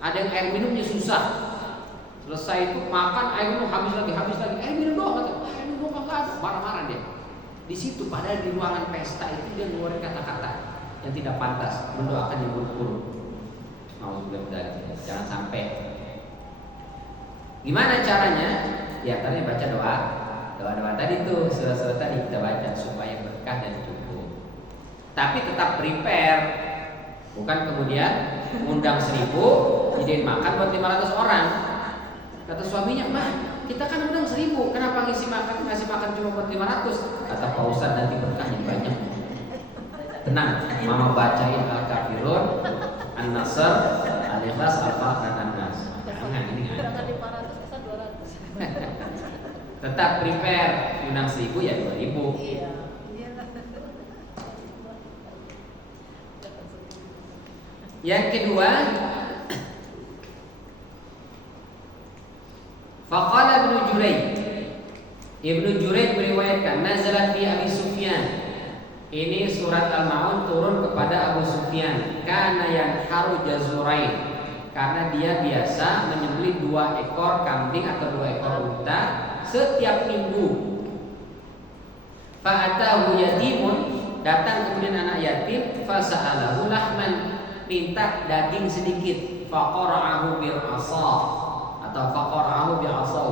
Ada yang air minumnya susah. Selesai itu makan, air minum habis lagi. Air minum doang, air minum doang nggak ada. Marah-marah dia. Di situ padahal di ruangan pesta itu dia ngeluarin kata-kata yang tidak pantas, mendoakan yang buruk-buruk. Jangan sampai. Gimana caranya? Ya tadi baca doa tadi tuh, surah-surah tadi kita baca supaya berkah dan cukup. Tapi tetap prepare, bukan kemudian undang 1000, jadiin makan buat 500 orang. Kata suaminya, "Mah, kita kan undang 1000, kenapa ngasih makan cuma buat 500?" Kata Pak Ustadz, nanti berkahnya banyak. Tenang, mama bacain Al-Kafirun, An-Nasr, Al-Ikhlas, Al-Falaq dan An-Nas. Jangan ini Berangkat 500 bisa 200. Tetap prepare, undang 1000 ya 2000. Iya. Yang kedua, faqala Ibnu Juraij meriwayatkan nazalat fi Abi Sufyan. Ini surat Al-Maun turun kepada Abu Sufyan. Kana yanharu jazurain. Karena dia biasa menyembelih 2 ekor kambing atau 2 ekor unta setiap minggu. Fa'atahu yatimun, datang kemudian anak yatim, fasa'alahu lahman, minta daging sedikit. Faqara'ahu bil 'asa atau faqara'ahu bil 'asa.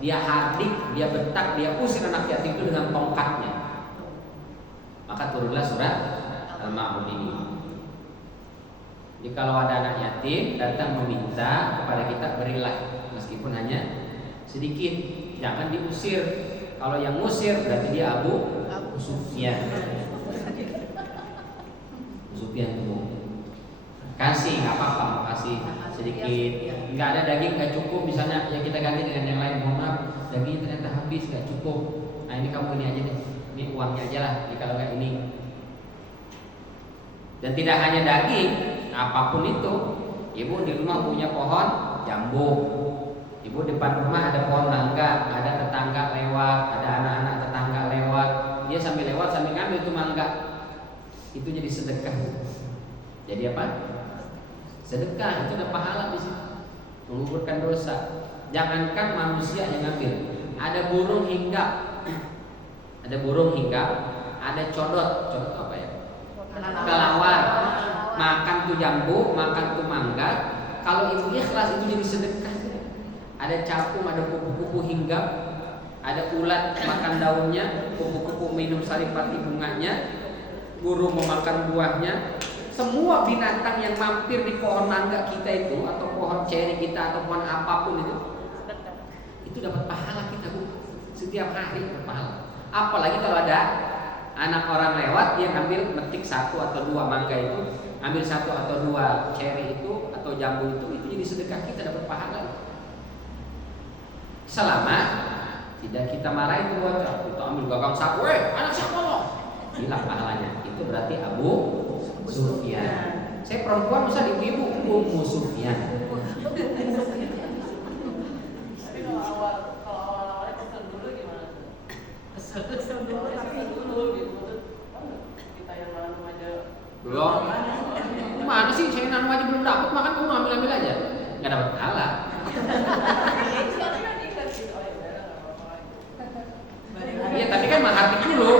Dia hardik, dia bentak, dia usir anak yatim itu dengan tongkatnya. Maka turunlah surat Al-Maun ini. Jadi kalau ada anak yatim datang meminta kepada kita, berilah meskipun hanya sedikit, jangan diusir. Kalau yang ngusir berarti dia Abu Sufyan. Itu kasih nggak apa-apa, kasih sedikit. Nggak ada daging nggak cukup, misalnya ya kita ganti dengan yang lain. Mohon maaf, daging ternyata habis nggak cukup. Nah ini kamu ini aja deh, ini uangnya aja lah. Jadi kalau nggak ini. Dan tidak hanya daging, apapun itu. Ibu di rumah punya pohon jambu. Ibu depan rumah ada pohon mangga, ada tetangga lewat, ada anak-anak tetangga lewat. Dia sambil lewat sambil ngambil itu mangga. Itu jadi sedekah. Jadi apa? Sedekah, itu ada pahala di situ. Menguburkan dosa. Jangankan manusia yang ngambil, ada burung hinggap. Ada burung hinggap, ada codot. Codot apa ya? Kelawar. Makan tuh jambu, makan tuh mangga. Kalau itu ikhlas itu jadi sedekah. Ada capung, ada kupu-kupu hinggap, ada ulat makan daunnya, kupu-kupu minum saripati bunganya, burung memakan buahnya. Semua binatang yang mampir di pohon mangga kita itu, atau pohon ceri kita, atau pohon apapun itu dapat pahala kita, Bu. Setiap hari dapat pahala. Apalagi kalau ada anak orang lewat, dia ngambil metik 1 atau 2 mangga itu, ambil 1 atau 2 ceri itu atau jambu itu jadi sedekah, kita dapat pahala. Selama tidak kita marahin itu bocah, kita ambil gagang sapu, anak siapa lo? Hilang pahalanya. Itu berarti Abu Sufyan. Saya perempuan masa ibu-ibu Ummu Sufyan. Tapi kalau awal-awalnya kesel dulu gimana? Kesel dulu gitu. Kita yang nanam aja Belum. Mana sih saya nanam aja belum dapat, makan kamu ambil aja. Enggak dapat pahala. Iya, tapi kan menghati dulu.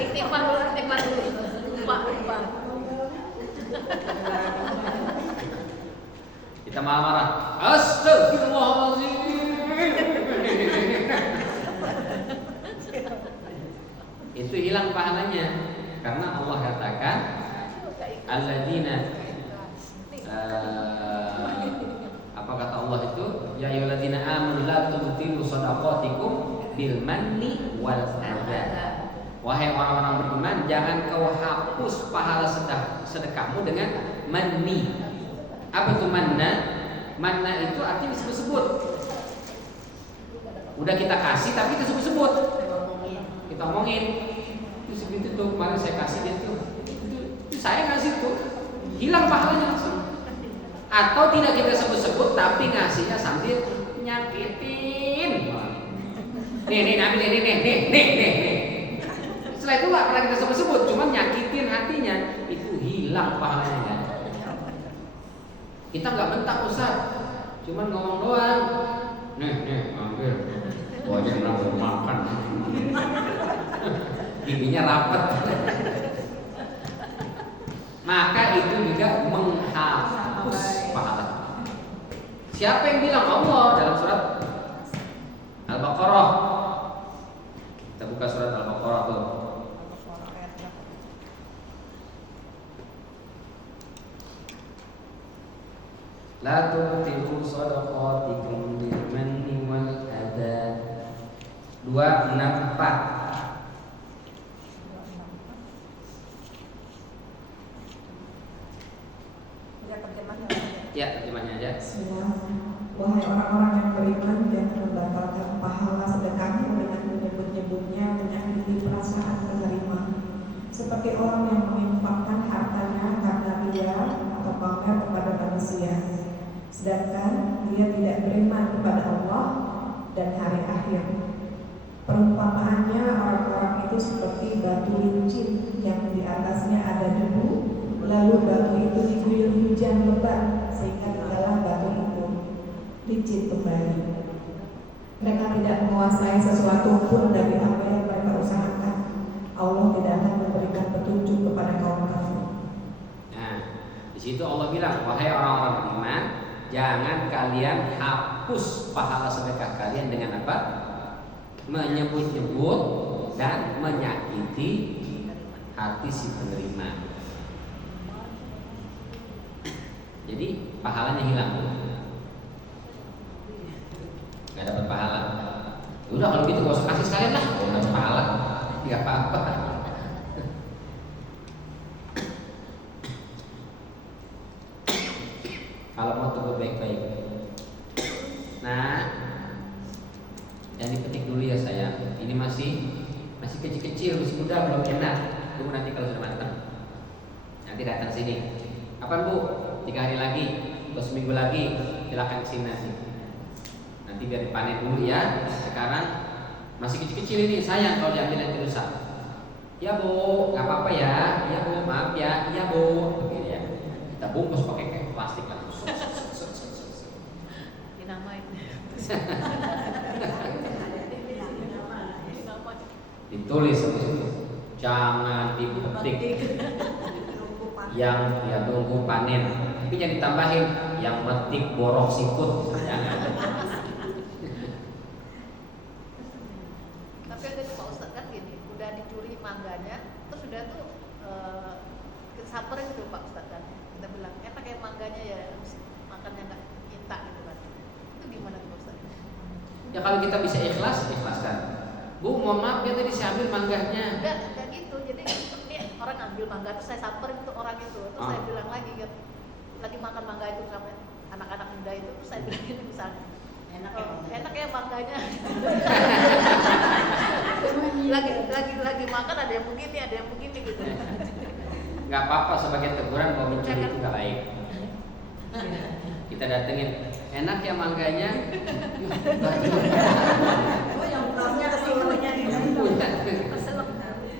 Istighfar dulu. Lupa. Kita marah. Astagfirullahaladzim. itu hilang pahalanya. Karena Allah katakan alladzina apa kata Allah itu, ya ayyuhalladzina amanu la tubtilu shadaqatikum bil manni wal adha. Wahai orang-orang beriman, jangan kau hapus pahala sedekahmu dengan manni. Apa itu manna? Manna itu artinya disebut-sebut. Udah kita kasih tapi kita sebut-sebut. Kita omongin. Itu segitu tuh, kemarin saya kasih dia tuh. Itu saya ngasih tuh. Hilang pahalanya langsung. Atau tidak kita sebut-sebut tapi ngasihnya sambil nyakitin. Nih, ambil nih. Setelah itu nggak pernah kita sebut-sebut, cuma nyakitin hatinya, itu hilang pahalanya kan? Kita nggak bentak Ustaz, cuma ngomong doang. Nih, ambil. Gua aja nggak makan. Giginya rapet. Maka itu juga menghapus pahala. Siapa yang bilang? Allah dalam surat Al-Baqarah. Kita buka surat Al-Baqarah tuh. La tubtilu shadaqatikum bil manni wal adha. 264. Ya, terjemahnya aja. Wahai orang-orang yang beriman, jangan membatalkan pahala sedekahmu dengan menyebut-nyebutnya menyakiti perasaan penerima, seperti orang yang menginfakkan hartanya karena ria atau pamer kepada manusia, sedangkan dia tidak beriman kepada Allah dan hari akhir. Perumpamaannya orang-orang itu seperti batu licin yang di atasnya ada debu, lalu batu itu diguyur hujan lebat sehingga di dalam batu itu licin kembali. Mereka tidak menguasai sesuatu pun dari apa yang mereka usahakan. Allah tidak akan memberikan petunjuk kepada kaum kafir. Nah, di situ Allah bilang, wahai orang-orang beriman, jangan kalian hapus pahala sedekah kalian dengan apa? Menyebut-nyebut dan menyakiti hati si penerima. Jadi pahalanya hilang, nggak dapat pahala. Udah kalau gitu gak usah kasih sekalian lah, gak dapat pahala, nggak apa-apa. Kalau mau tegur baik-baik. Nah, yang dipetik dulu ya sayang. Ini masih kecil-kecil, masih muda, belum enak. Tunggu nanti kalau sudah matang. Nanti datang sini. Kapan Bu? 3 hari lagi atau seminggu lagi, silakan kesini nanti biar dipanen dulu ya. Sekarang masih kecil-kecil ini, sayang kalau diambil nanti rusak. Ya Bu, nggak apa-apa ya. Ya Bu, maaf ya. Ya Bu, begini ya. Kita bungkus pakai kayak plastik lah. Dinamain. Ditulis, jangan dipetik. Yang ya tunggu panen, tapi jangan ditambahin yang metik borok sikut, jangan. Tapi ada Pak Ustadz kan gini, udah dicuri mangganya, terus udah tuh kita samperin tuh Pak Ustadz kan, kita bilang enak ya mangganya ya, makannya nggak minta gitu kan, itu gimana tuh Pak Ustadz? Ya kalau kita bisa ikhlaskan. Bu, mohon maaf ya tadi saya ambil mangganya. Enggak gitu, jadi dia orang ngambil mangga, terus saya samperin tuh orang itu, terus saya bilang lagi kan, lagi makan mangga itu sama anak-anak muda itu, terus saya bilang ini misalnya enak ya mangganya. lagi makan ada yang begini gitu. Nggak apa-apa sebagai teguran bahwa mencuri itu nggak baik. Kita datengin, enak ya mangganya.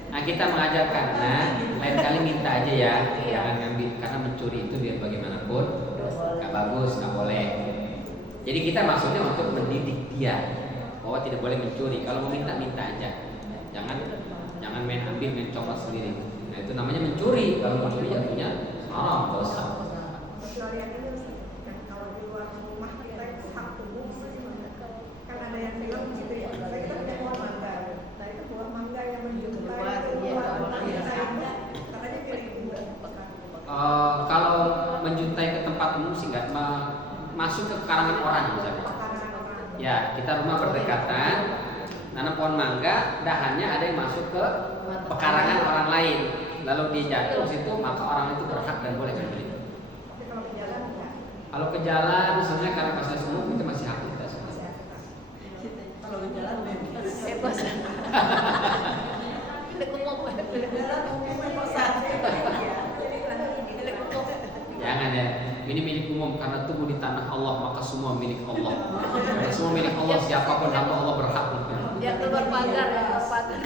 Nah kita mengajarkan, nah lain kali minta aja ya, jangan ngambil, karena mencuri itu biar bagaimanapun nggak bagus, nggak boleh. Jadi kita maksudnya untuk mendidik dia bahwa tidak boleh mencuri. Kalau mau minta aja, jangan main ambil, main coba sendiri. Nah itu namanya mencuri. Kalau mencuri jatuhnya haram, dosa. Kalau di luar rumah kita itu hak umum, kan ada yang bilang gitu ya. Kita punya buah mangga, nah itu buah mangga yang menunjukkan pekarangan orang misalnya. Ya, kita rumah berdekatan, nanam pohon mangga, dahannya ada yang masuk ke pekarangan orang lain, lalu dia jatuh situ, maka orang itu berhak dan boleh membeli. Kalau ke jalan, sebenarnya karena pasal semua itu masih hak kita. Kalau di jalan bebas. Bebas. Milik umum. Jangan ya, ini milik umum karena tubuh di tanah Allah maka semua milik Allah. Karena semua milik Allah, siapapun hamba Allah berhak. Yang keluar pagar, yang keluar pagar.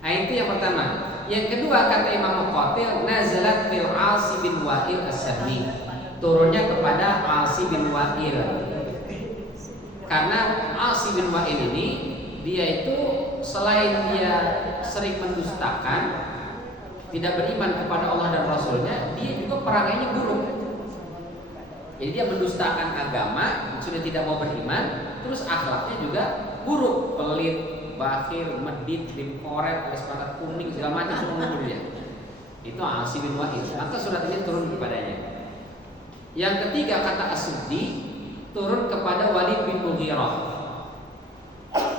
Nah itu yang pertama. Yang kedua kata Imam Muqatil, nazalat fil Asi bin Wa'il as-Sahmi, turunnya kepada Asi bin Wa'il. Karena Asi bin Wa'il ini dia itu selain dia sering mendustakan, tidak beriman kepada Allah dan Rasulnya, dia juga perangainya buruk. Jadi dia mendustakan agama, sudah tidak mau beriman, terus akhlaknya juga buruk, pelit, bakhil, medit, dimkoret, alias mata kuning, segala macam semua ngumpul dia. Itu Asi bin Wa'il. Maka surat ini turun kepadanya. Yang ketiga kata As-Suddi, turun kepada Walid bin Mughirah.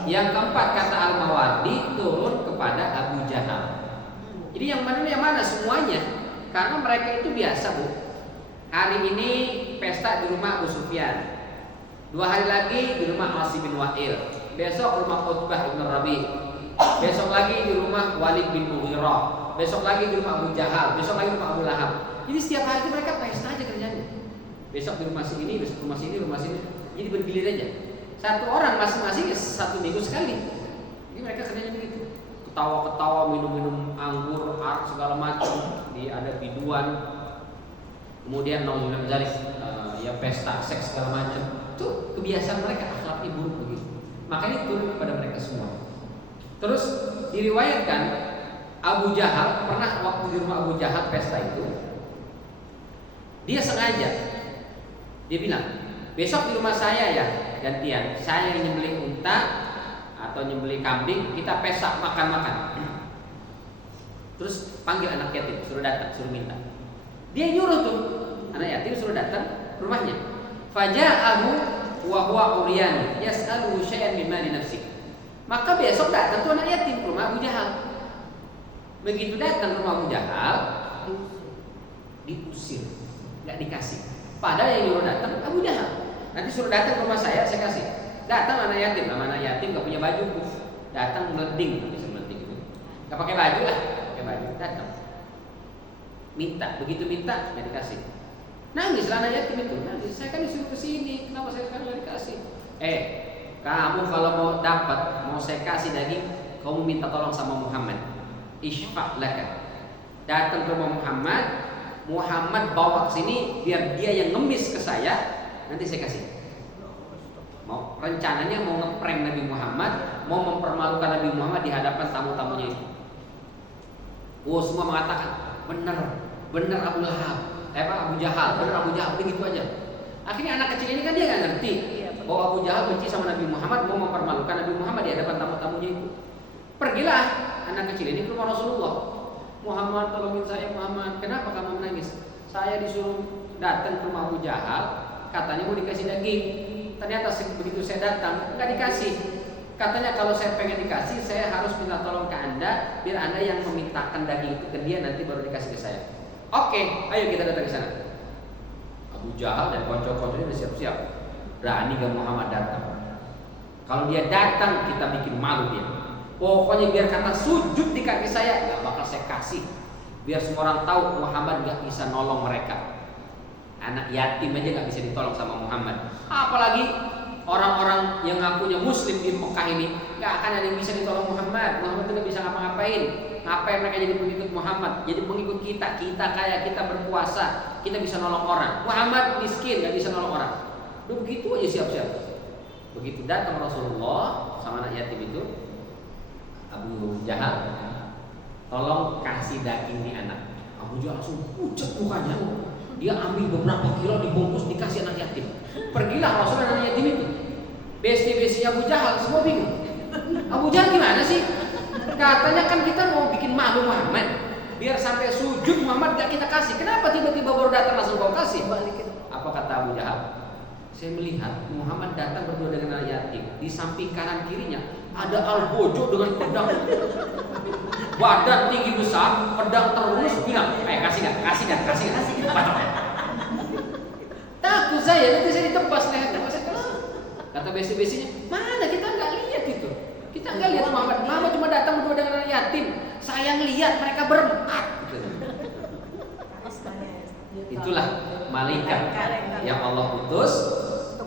Yang keempat kata Al-Mawardi, turun kepada Abu Jahal. Jadi yang mana semuanya, karena mereka itu biasa bu. Hari ini pesta di rumah Abu Sufyan, 2 hari lagi di rumah Asi bin Wa'il, besok rumah Utbah bin Rabi, besok lagi di rumah Walid bin Mughirah, besok lagi di rumah Abu Jahal, besok lagi di rumah Abu Lahab. Jadi setiap hari itu mereka pesta aja kerjanya. Besok di rumah sini, besok rumah sini, rumah sini. Jadi bergilir aja. Satu orang masing-masing 1 minggu sekali. Jadi mereka kerjanya begitu. Ketawa-ketawa, minum-minum anggur, arak segala macam. Ada biduan. Kemudian ya pesta seks segala macam. Itu kebiasaan mereka, akhlaknya buruk begitu. Makanya turun kepada mereka semua. Terus diriwayatkan Abu Jahal pernah waktu di rumah Abu Jahal pesta itu, dia sengaja, dia bilang, besok di rumah saya ya gantian, saya yang nyembelih unta atau nyembelih kambing, kita pesta makan-makan. Terus panggil anak yatim, suruh datang, suruh minta. Dia nyuruh tuh anak yatim suruh datang rumahnya. Faja'ahu wa huwa uryan yas'aluhu syai'an min mali nafsi. Maka besok datang tuh anak yatim ke rumah Abu Jahal. Begitu datang ke rumah Abu Jahal, diusir, nggak dikasih. Padahal yang nyuruh datang Abu Jahal. Nanti suruh datang ke rumah saya kasih. Datang anak yatim, nama anak yatim nggak punya baju, datang meleding, bisa meleding itu. Nggak pakai baju lah, pakai baju, datang. Minta, begitu minta nggak dikasih. Nangis lah anak yatim itu, nangis. Saya kan disuruh ke sini, kenapa saya sekarang nggak dikasih? Kamu kalau mau dapat, mau saya kasih daging, kamu minta tolong sama Muhammad. Isfa' laka. Datang ke rumah Muhammad, Muhammad bawa ke sini biar dia yang ngemis ke saya, nanti saya kasih. Mau rencananya mau ngeprank Nabi Muhammad, mau mempermalukan Nabi Muhammad di hadapan tamu-tamunya itu. Semua mengatakan benar Abu Lahab, Abu Jahal, benar Abu Jahal, begitu aja. Akhirnya anak kecil ini kan dia nggak ngerti bahwa Abu Jahal benci sama Nabi Muhammad, mau mempermalukan Nabi Muhammad di hadapan tamu-tamunya itu. Pergilah anak kecil ini ke rumah Rasulullah. Muhammad, tolongin saya Muhammad. Kenapa kamu menangis? Saya disuruh datang ke rumah Abu Jahal, katanya mau dikasih daging. Ternyata begitu saya datang nggak dikasih. Katanya kalau saya pengen dikasih, saya harus minta tolong ke Anda, biar Anda yang memintakan daging itu ke dia, nanti baru dikasih ke saya. Oke, ayo kita datang ke sana. Abu Jahal dan kocok-kocoknya udah siap-siap. Berani gak Muhammad datang? Kalau dia datang, kita bikin malu dia. Pokoknya biar kata sujud di kaki saya, gak bakal saya kasih. Biar semua orang tahu Muhammad gak bisa nolong mereka. Anak yatim aja gak bisa ditolong sama Muhammad. Apalagi orang-orang yang ngakunya muslim di Mekah ini, gak akan ada yang bisa ditolong Muhammad. Muhammad itu gak bisa ngapa-ngapain. Ngapain mereka jadi pengikut Muhammad? Jadi pengikut kita kaya, kita berpuasa, kita bisa nolong orang. Muhammad miskin, gak bisa nolong orang. Begitu aja siap-siap. Begitu datang Rasulullah sama anak yatim itu, Abu Jahal, tolong kasih daging nih anak. Abu Jahal langsung pucat mukanya. Dia ambil beberapa kilo dibungkus dikasih anak yatim. Pergilah Rasul dan anak yatim itu. Besti Abu Jahal semua bingung. Abu Jahal gimana sih? Katanya kan kita mau bikin malu Muhammad. biar sampai sujud Muhammad gak kita kasih. Kenapa tiba-tiba baru datang langsung kau kasih? Balikin. Apa kata Abu Jahal? Saya melihat Muhammad datang berdua dengan anak yatim. Di samping kanan kirinya ada Al-Bojo dengan pedang. Badan tinggi besar, pedang terus bilang, kasih gak? Patok ya. Takut saya, nanti saya ditebas lehernya. Kata besi-besinya, mana kita nggak lihat itu. Kita nggak lihat Muhammad cuma datang berdua dengan anak yatim. Saya ngelihat mereka berempat. Itulah malaikat yang Allah utus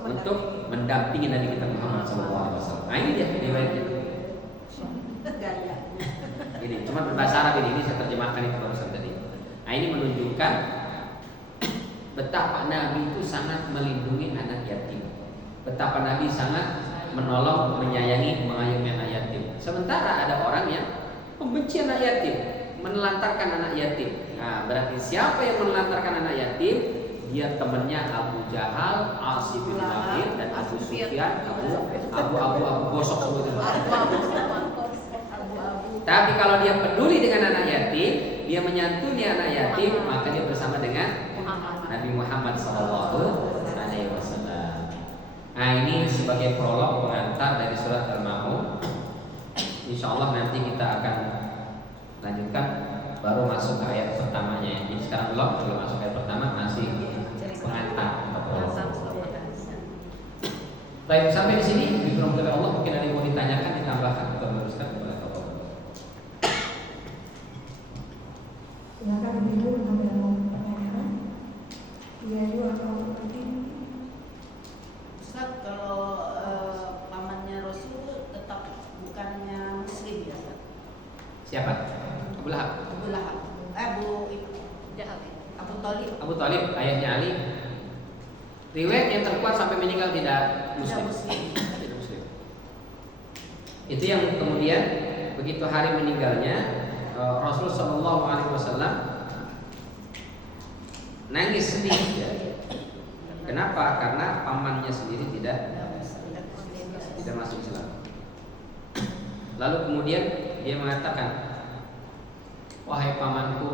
untuk mendampingi Nabi kita Muhammad SAW. Nah ini dia riwayatnya. Ini cuma berbahasa Arab ini saya terjemahkan itu barusan tadi. Nah ini menunjukkan betapa Nabi itu sangat melindungi anak yatim. Betapa Nabi sangat menolong, menyayangi, mengayomi anak yatim. Sementara ada orang yang membenci anak yatim, menelantarkan anak yatim. Nah, berarti siapa yang menelantarkan anak yatim? Dia temannya Abu Jahal, Al-Sib bin Waqid dan Abu Sufyan, Abu gosok semua itu. Tapi kalau dia peduli dengan anak yatim, dia menyantuni anak yatim, maka dia bersama dengan Nabi Muhammad SAW. Nah ini sebagai prolog pengantar dari surat Al-Ma'un. Insya Allah nanti kita akan lanjutkan baru masuk ke ayat pertamanya. Jadi sekarang belum masuk ayat pertama, masih pengantar atau prolog. Baik, sampai di sini diberkati Allah. Mungkin ada yang mau ditanyakan, ditambahkan atau meneruskan kepada Allah. Silakan Ibu kalau ada mau pertanyaan. Iya juga atau penting. Ustaz, kalau pamannya Rasul tetap bukannya Muslim ya? Siapa? Abu Lahab. Abu Lahab. Abu Thalib. Abu Thalib, ayahnya Ali. Riwayat yang terkuat sampai meninggal tidak Muslim. Tidak Muslim. Itu yang kemudian begitu hari meninggalnya Rasul Shallallahu Alaihi Wasallam nangis sedih. Ya. Kenapa? Karena pamannya sendiri tidak masuk Islam. Lalu kemudian dia mengatakan, wahai pamanku,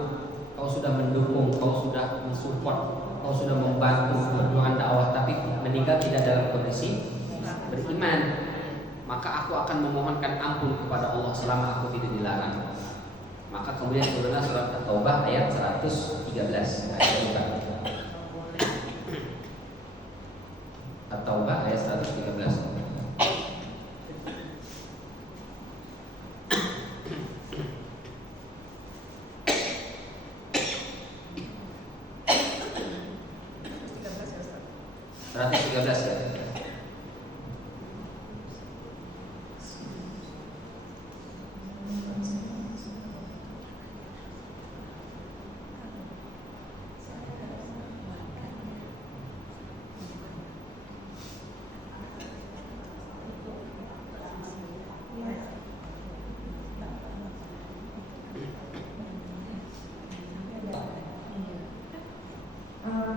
kau sudah mendukung, kau sudah mensupport, kau sudah membantu perjuangan dakwah, tapi meninggal tidak dalam kondisi beriman. Maka aku akan memohonkan ampun kepada Allah selama aku tidak dilarang. Maka kemudian turunlah surat At-Taubah ayat 113. At-Taubah ayat 113. Ya.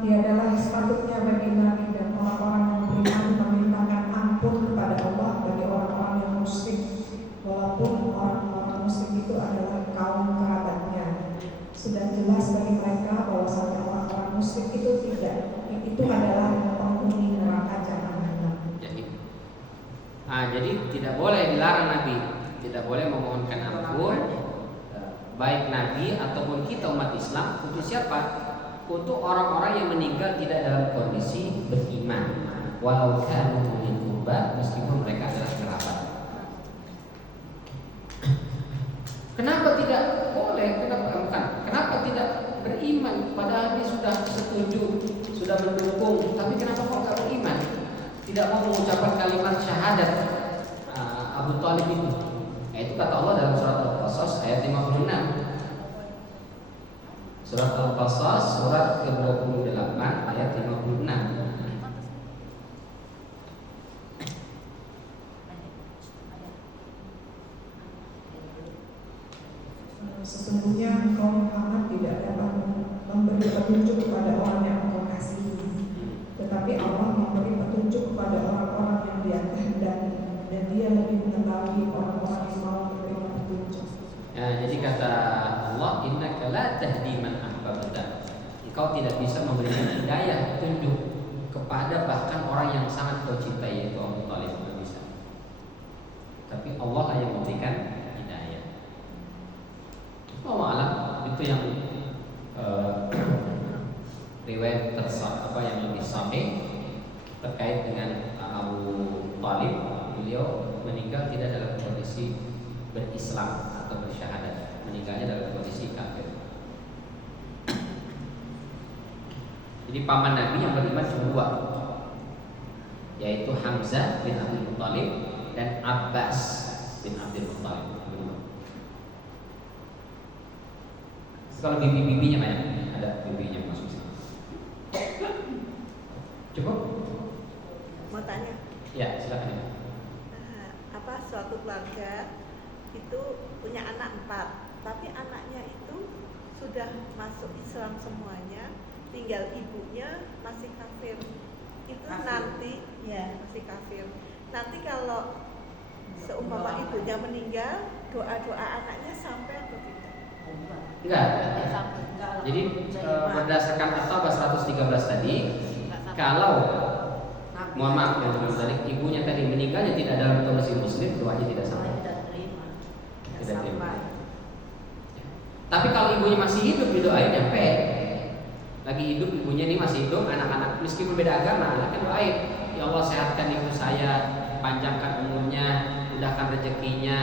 Tiadalah sepatutnya bagi Nabi dan orang-orang yang beriman memintakan ampun kepada Allah bagi orang-orang yang musyrik, walaupun orang-orang musyrik itu adalah kaum kerabatnya. Sudah jelas bagi mereka bahwasanya orang-orang musyrik itu adalah penghuni neraka jahanam. Jadi tidak boleh dilarang Nabi, tidak boleh memohonkan ampun baik Nabi ataupun kita umat Islam. Untuk siapa? Untuk orang-orang yang meninggal tidak dalam kondisi beriman, walau kanu min qurba, meskipun mereka adalah kerabat. Kenapa tidak boleh? Kenapa tidak beriman? Padahal dia sudah setuju, sudah mendukung, tapi kenapa kok nggak beriman? Tidak mau mengucapkan kalimat syahadat Abu Thalib itu. Itu kata Allah dalam surat Al-Qasas ayat 56. Surat Al-Qasas surat ke-28 ayat 56. Sesungguhnya engkau Muhammad tidak dapat memberi petunjuk kepada orang yang engkau kasihi, tetapi Allah memberi petunjuk kepada orang-orang yang Dia kehendaki, dan Dia lebih mengetahui orang-orang yang mau menerima petunjuk. Ya, jadi kata Allah Allah, innaka la tahdi man ahbabta. Engkau tidak bisa memberikan hidayah, petunjuk kepada bahkan orang yang sangat kau cintai, yaitu Abu Thalib. Tidak bisa. Tapi Allah lah yang memberikan hidayah. Allah alam, itu yang riwayat yang lebih sahih terkait dengan Abu Thalib. Beliau meninggal tidak dalam kondisi berislam atau bersyahadat, meninggalnya dalam kondisi kafir. Jadi paman Nabi yang beriman cuma dua, yaitu Hamzah bin Abdul Muttalib dan Abbas bin Abdul Muttalib. Kalau bibi-bibinya banyak, ada bibinya masuk sini. Cukup? Mau tanya? Ya, silakan. Apa suatu keluarga itu punya anak 4, tapi anaknya itu sudah masuk Islam semuanya, tinggal ibunya masih kafir. Itu nanti ya masih kafir. Nanti kalau seumpama ibunya meninggal, doa-doa anaknya sampai atau tidak? Enggak. Jadi berdasarkan At-Taubah 113 tadi, kalau mohon maaf ya dari ibunya tadi meninggalnya tidak dalam kondisi muslim, doanya tidak sampai. Tidak terima. Tapi kalau ibunya masih hidup, didoain nyampe. Lagi hidup ibunya ini masih hidup, anak-anak meskipun beda agama, anaknya doain, ya Allah sehatkan ibu saya, panjangkan umurnya, mudahkan rezekinya,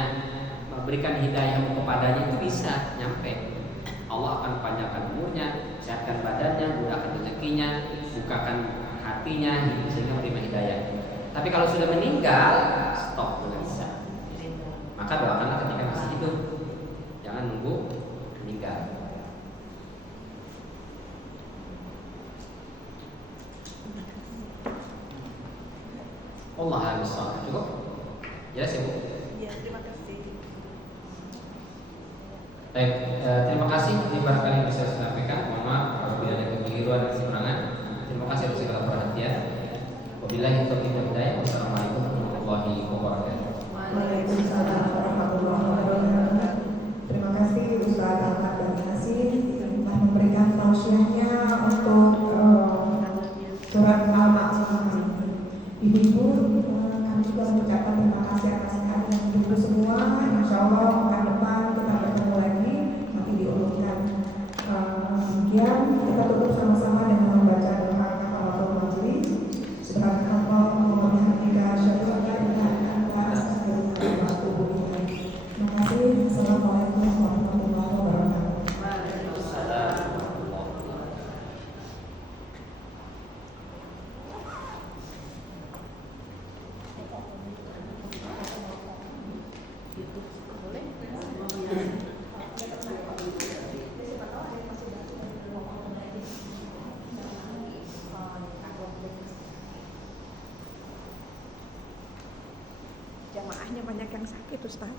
berikan hidayahmu kepadanya, itu bisa nyampe. Allah akan panjangkan umurnya, sehatkan badannya, mudahkan rezekinya, bukakan hatinya sehingga menerima hidayah. Tapi kalau sudah meninggal, stop, tidak bisa. Maka doakanlah ketika masih hidup, jangan nunggu meninggal. Allah harus cukup. Jelas ya Bu? Iya, terima kasih. Baik, terima kasih. Ini barangkali bisa saya sampaikan. Mohon maaf apabila ada kekeliruan dan kekurangan. Terima kasih atas segala perhatian. Wabillahi taufiq wal hidayah. Wassalamualaikum warahmatullahi wabarakatuh. Waalaikumsalam warahmatullahi wabarakatuh. Terima kasih Ustaz Ahmad dan Yasin telah memberikan tausiahnya untuk surat Al-Ma'arij. Ibu-ibu, kami juga mengucapkan terima kasih atas kehadiran ibu semua. Insya Allah pekan depan kita bertemu lagi, nanti diurutkan. Kemudian kita tutup sama-sama dengan membaca doa kafaratul majelis. Subhanallah wa bihamdika asyhadu an la ilaha illa anta astaghfiruka wa atubu ilaik. Terima kasih. Assalamualaikum warahmatullahi wabarakatuh. Jamaahnya banyak yang sakit Ustaz.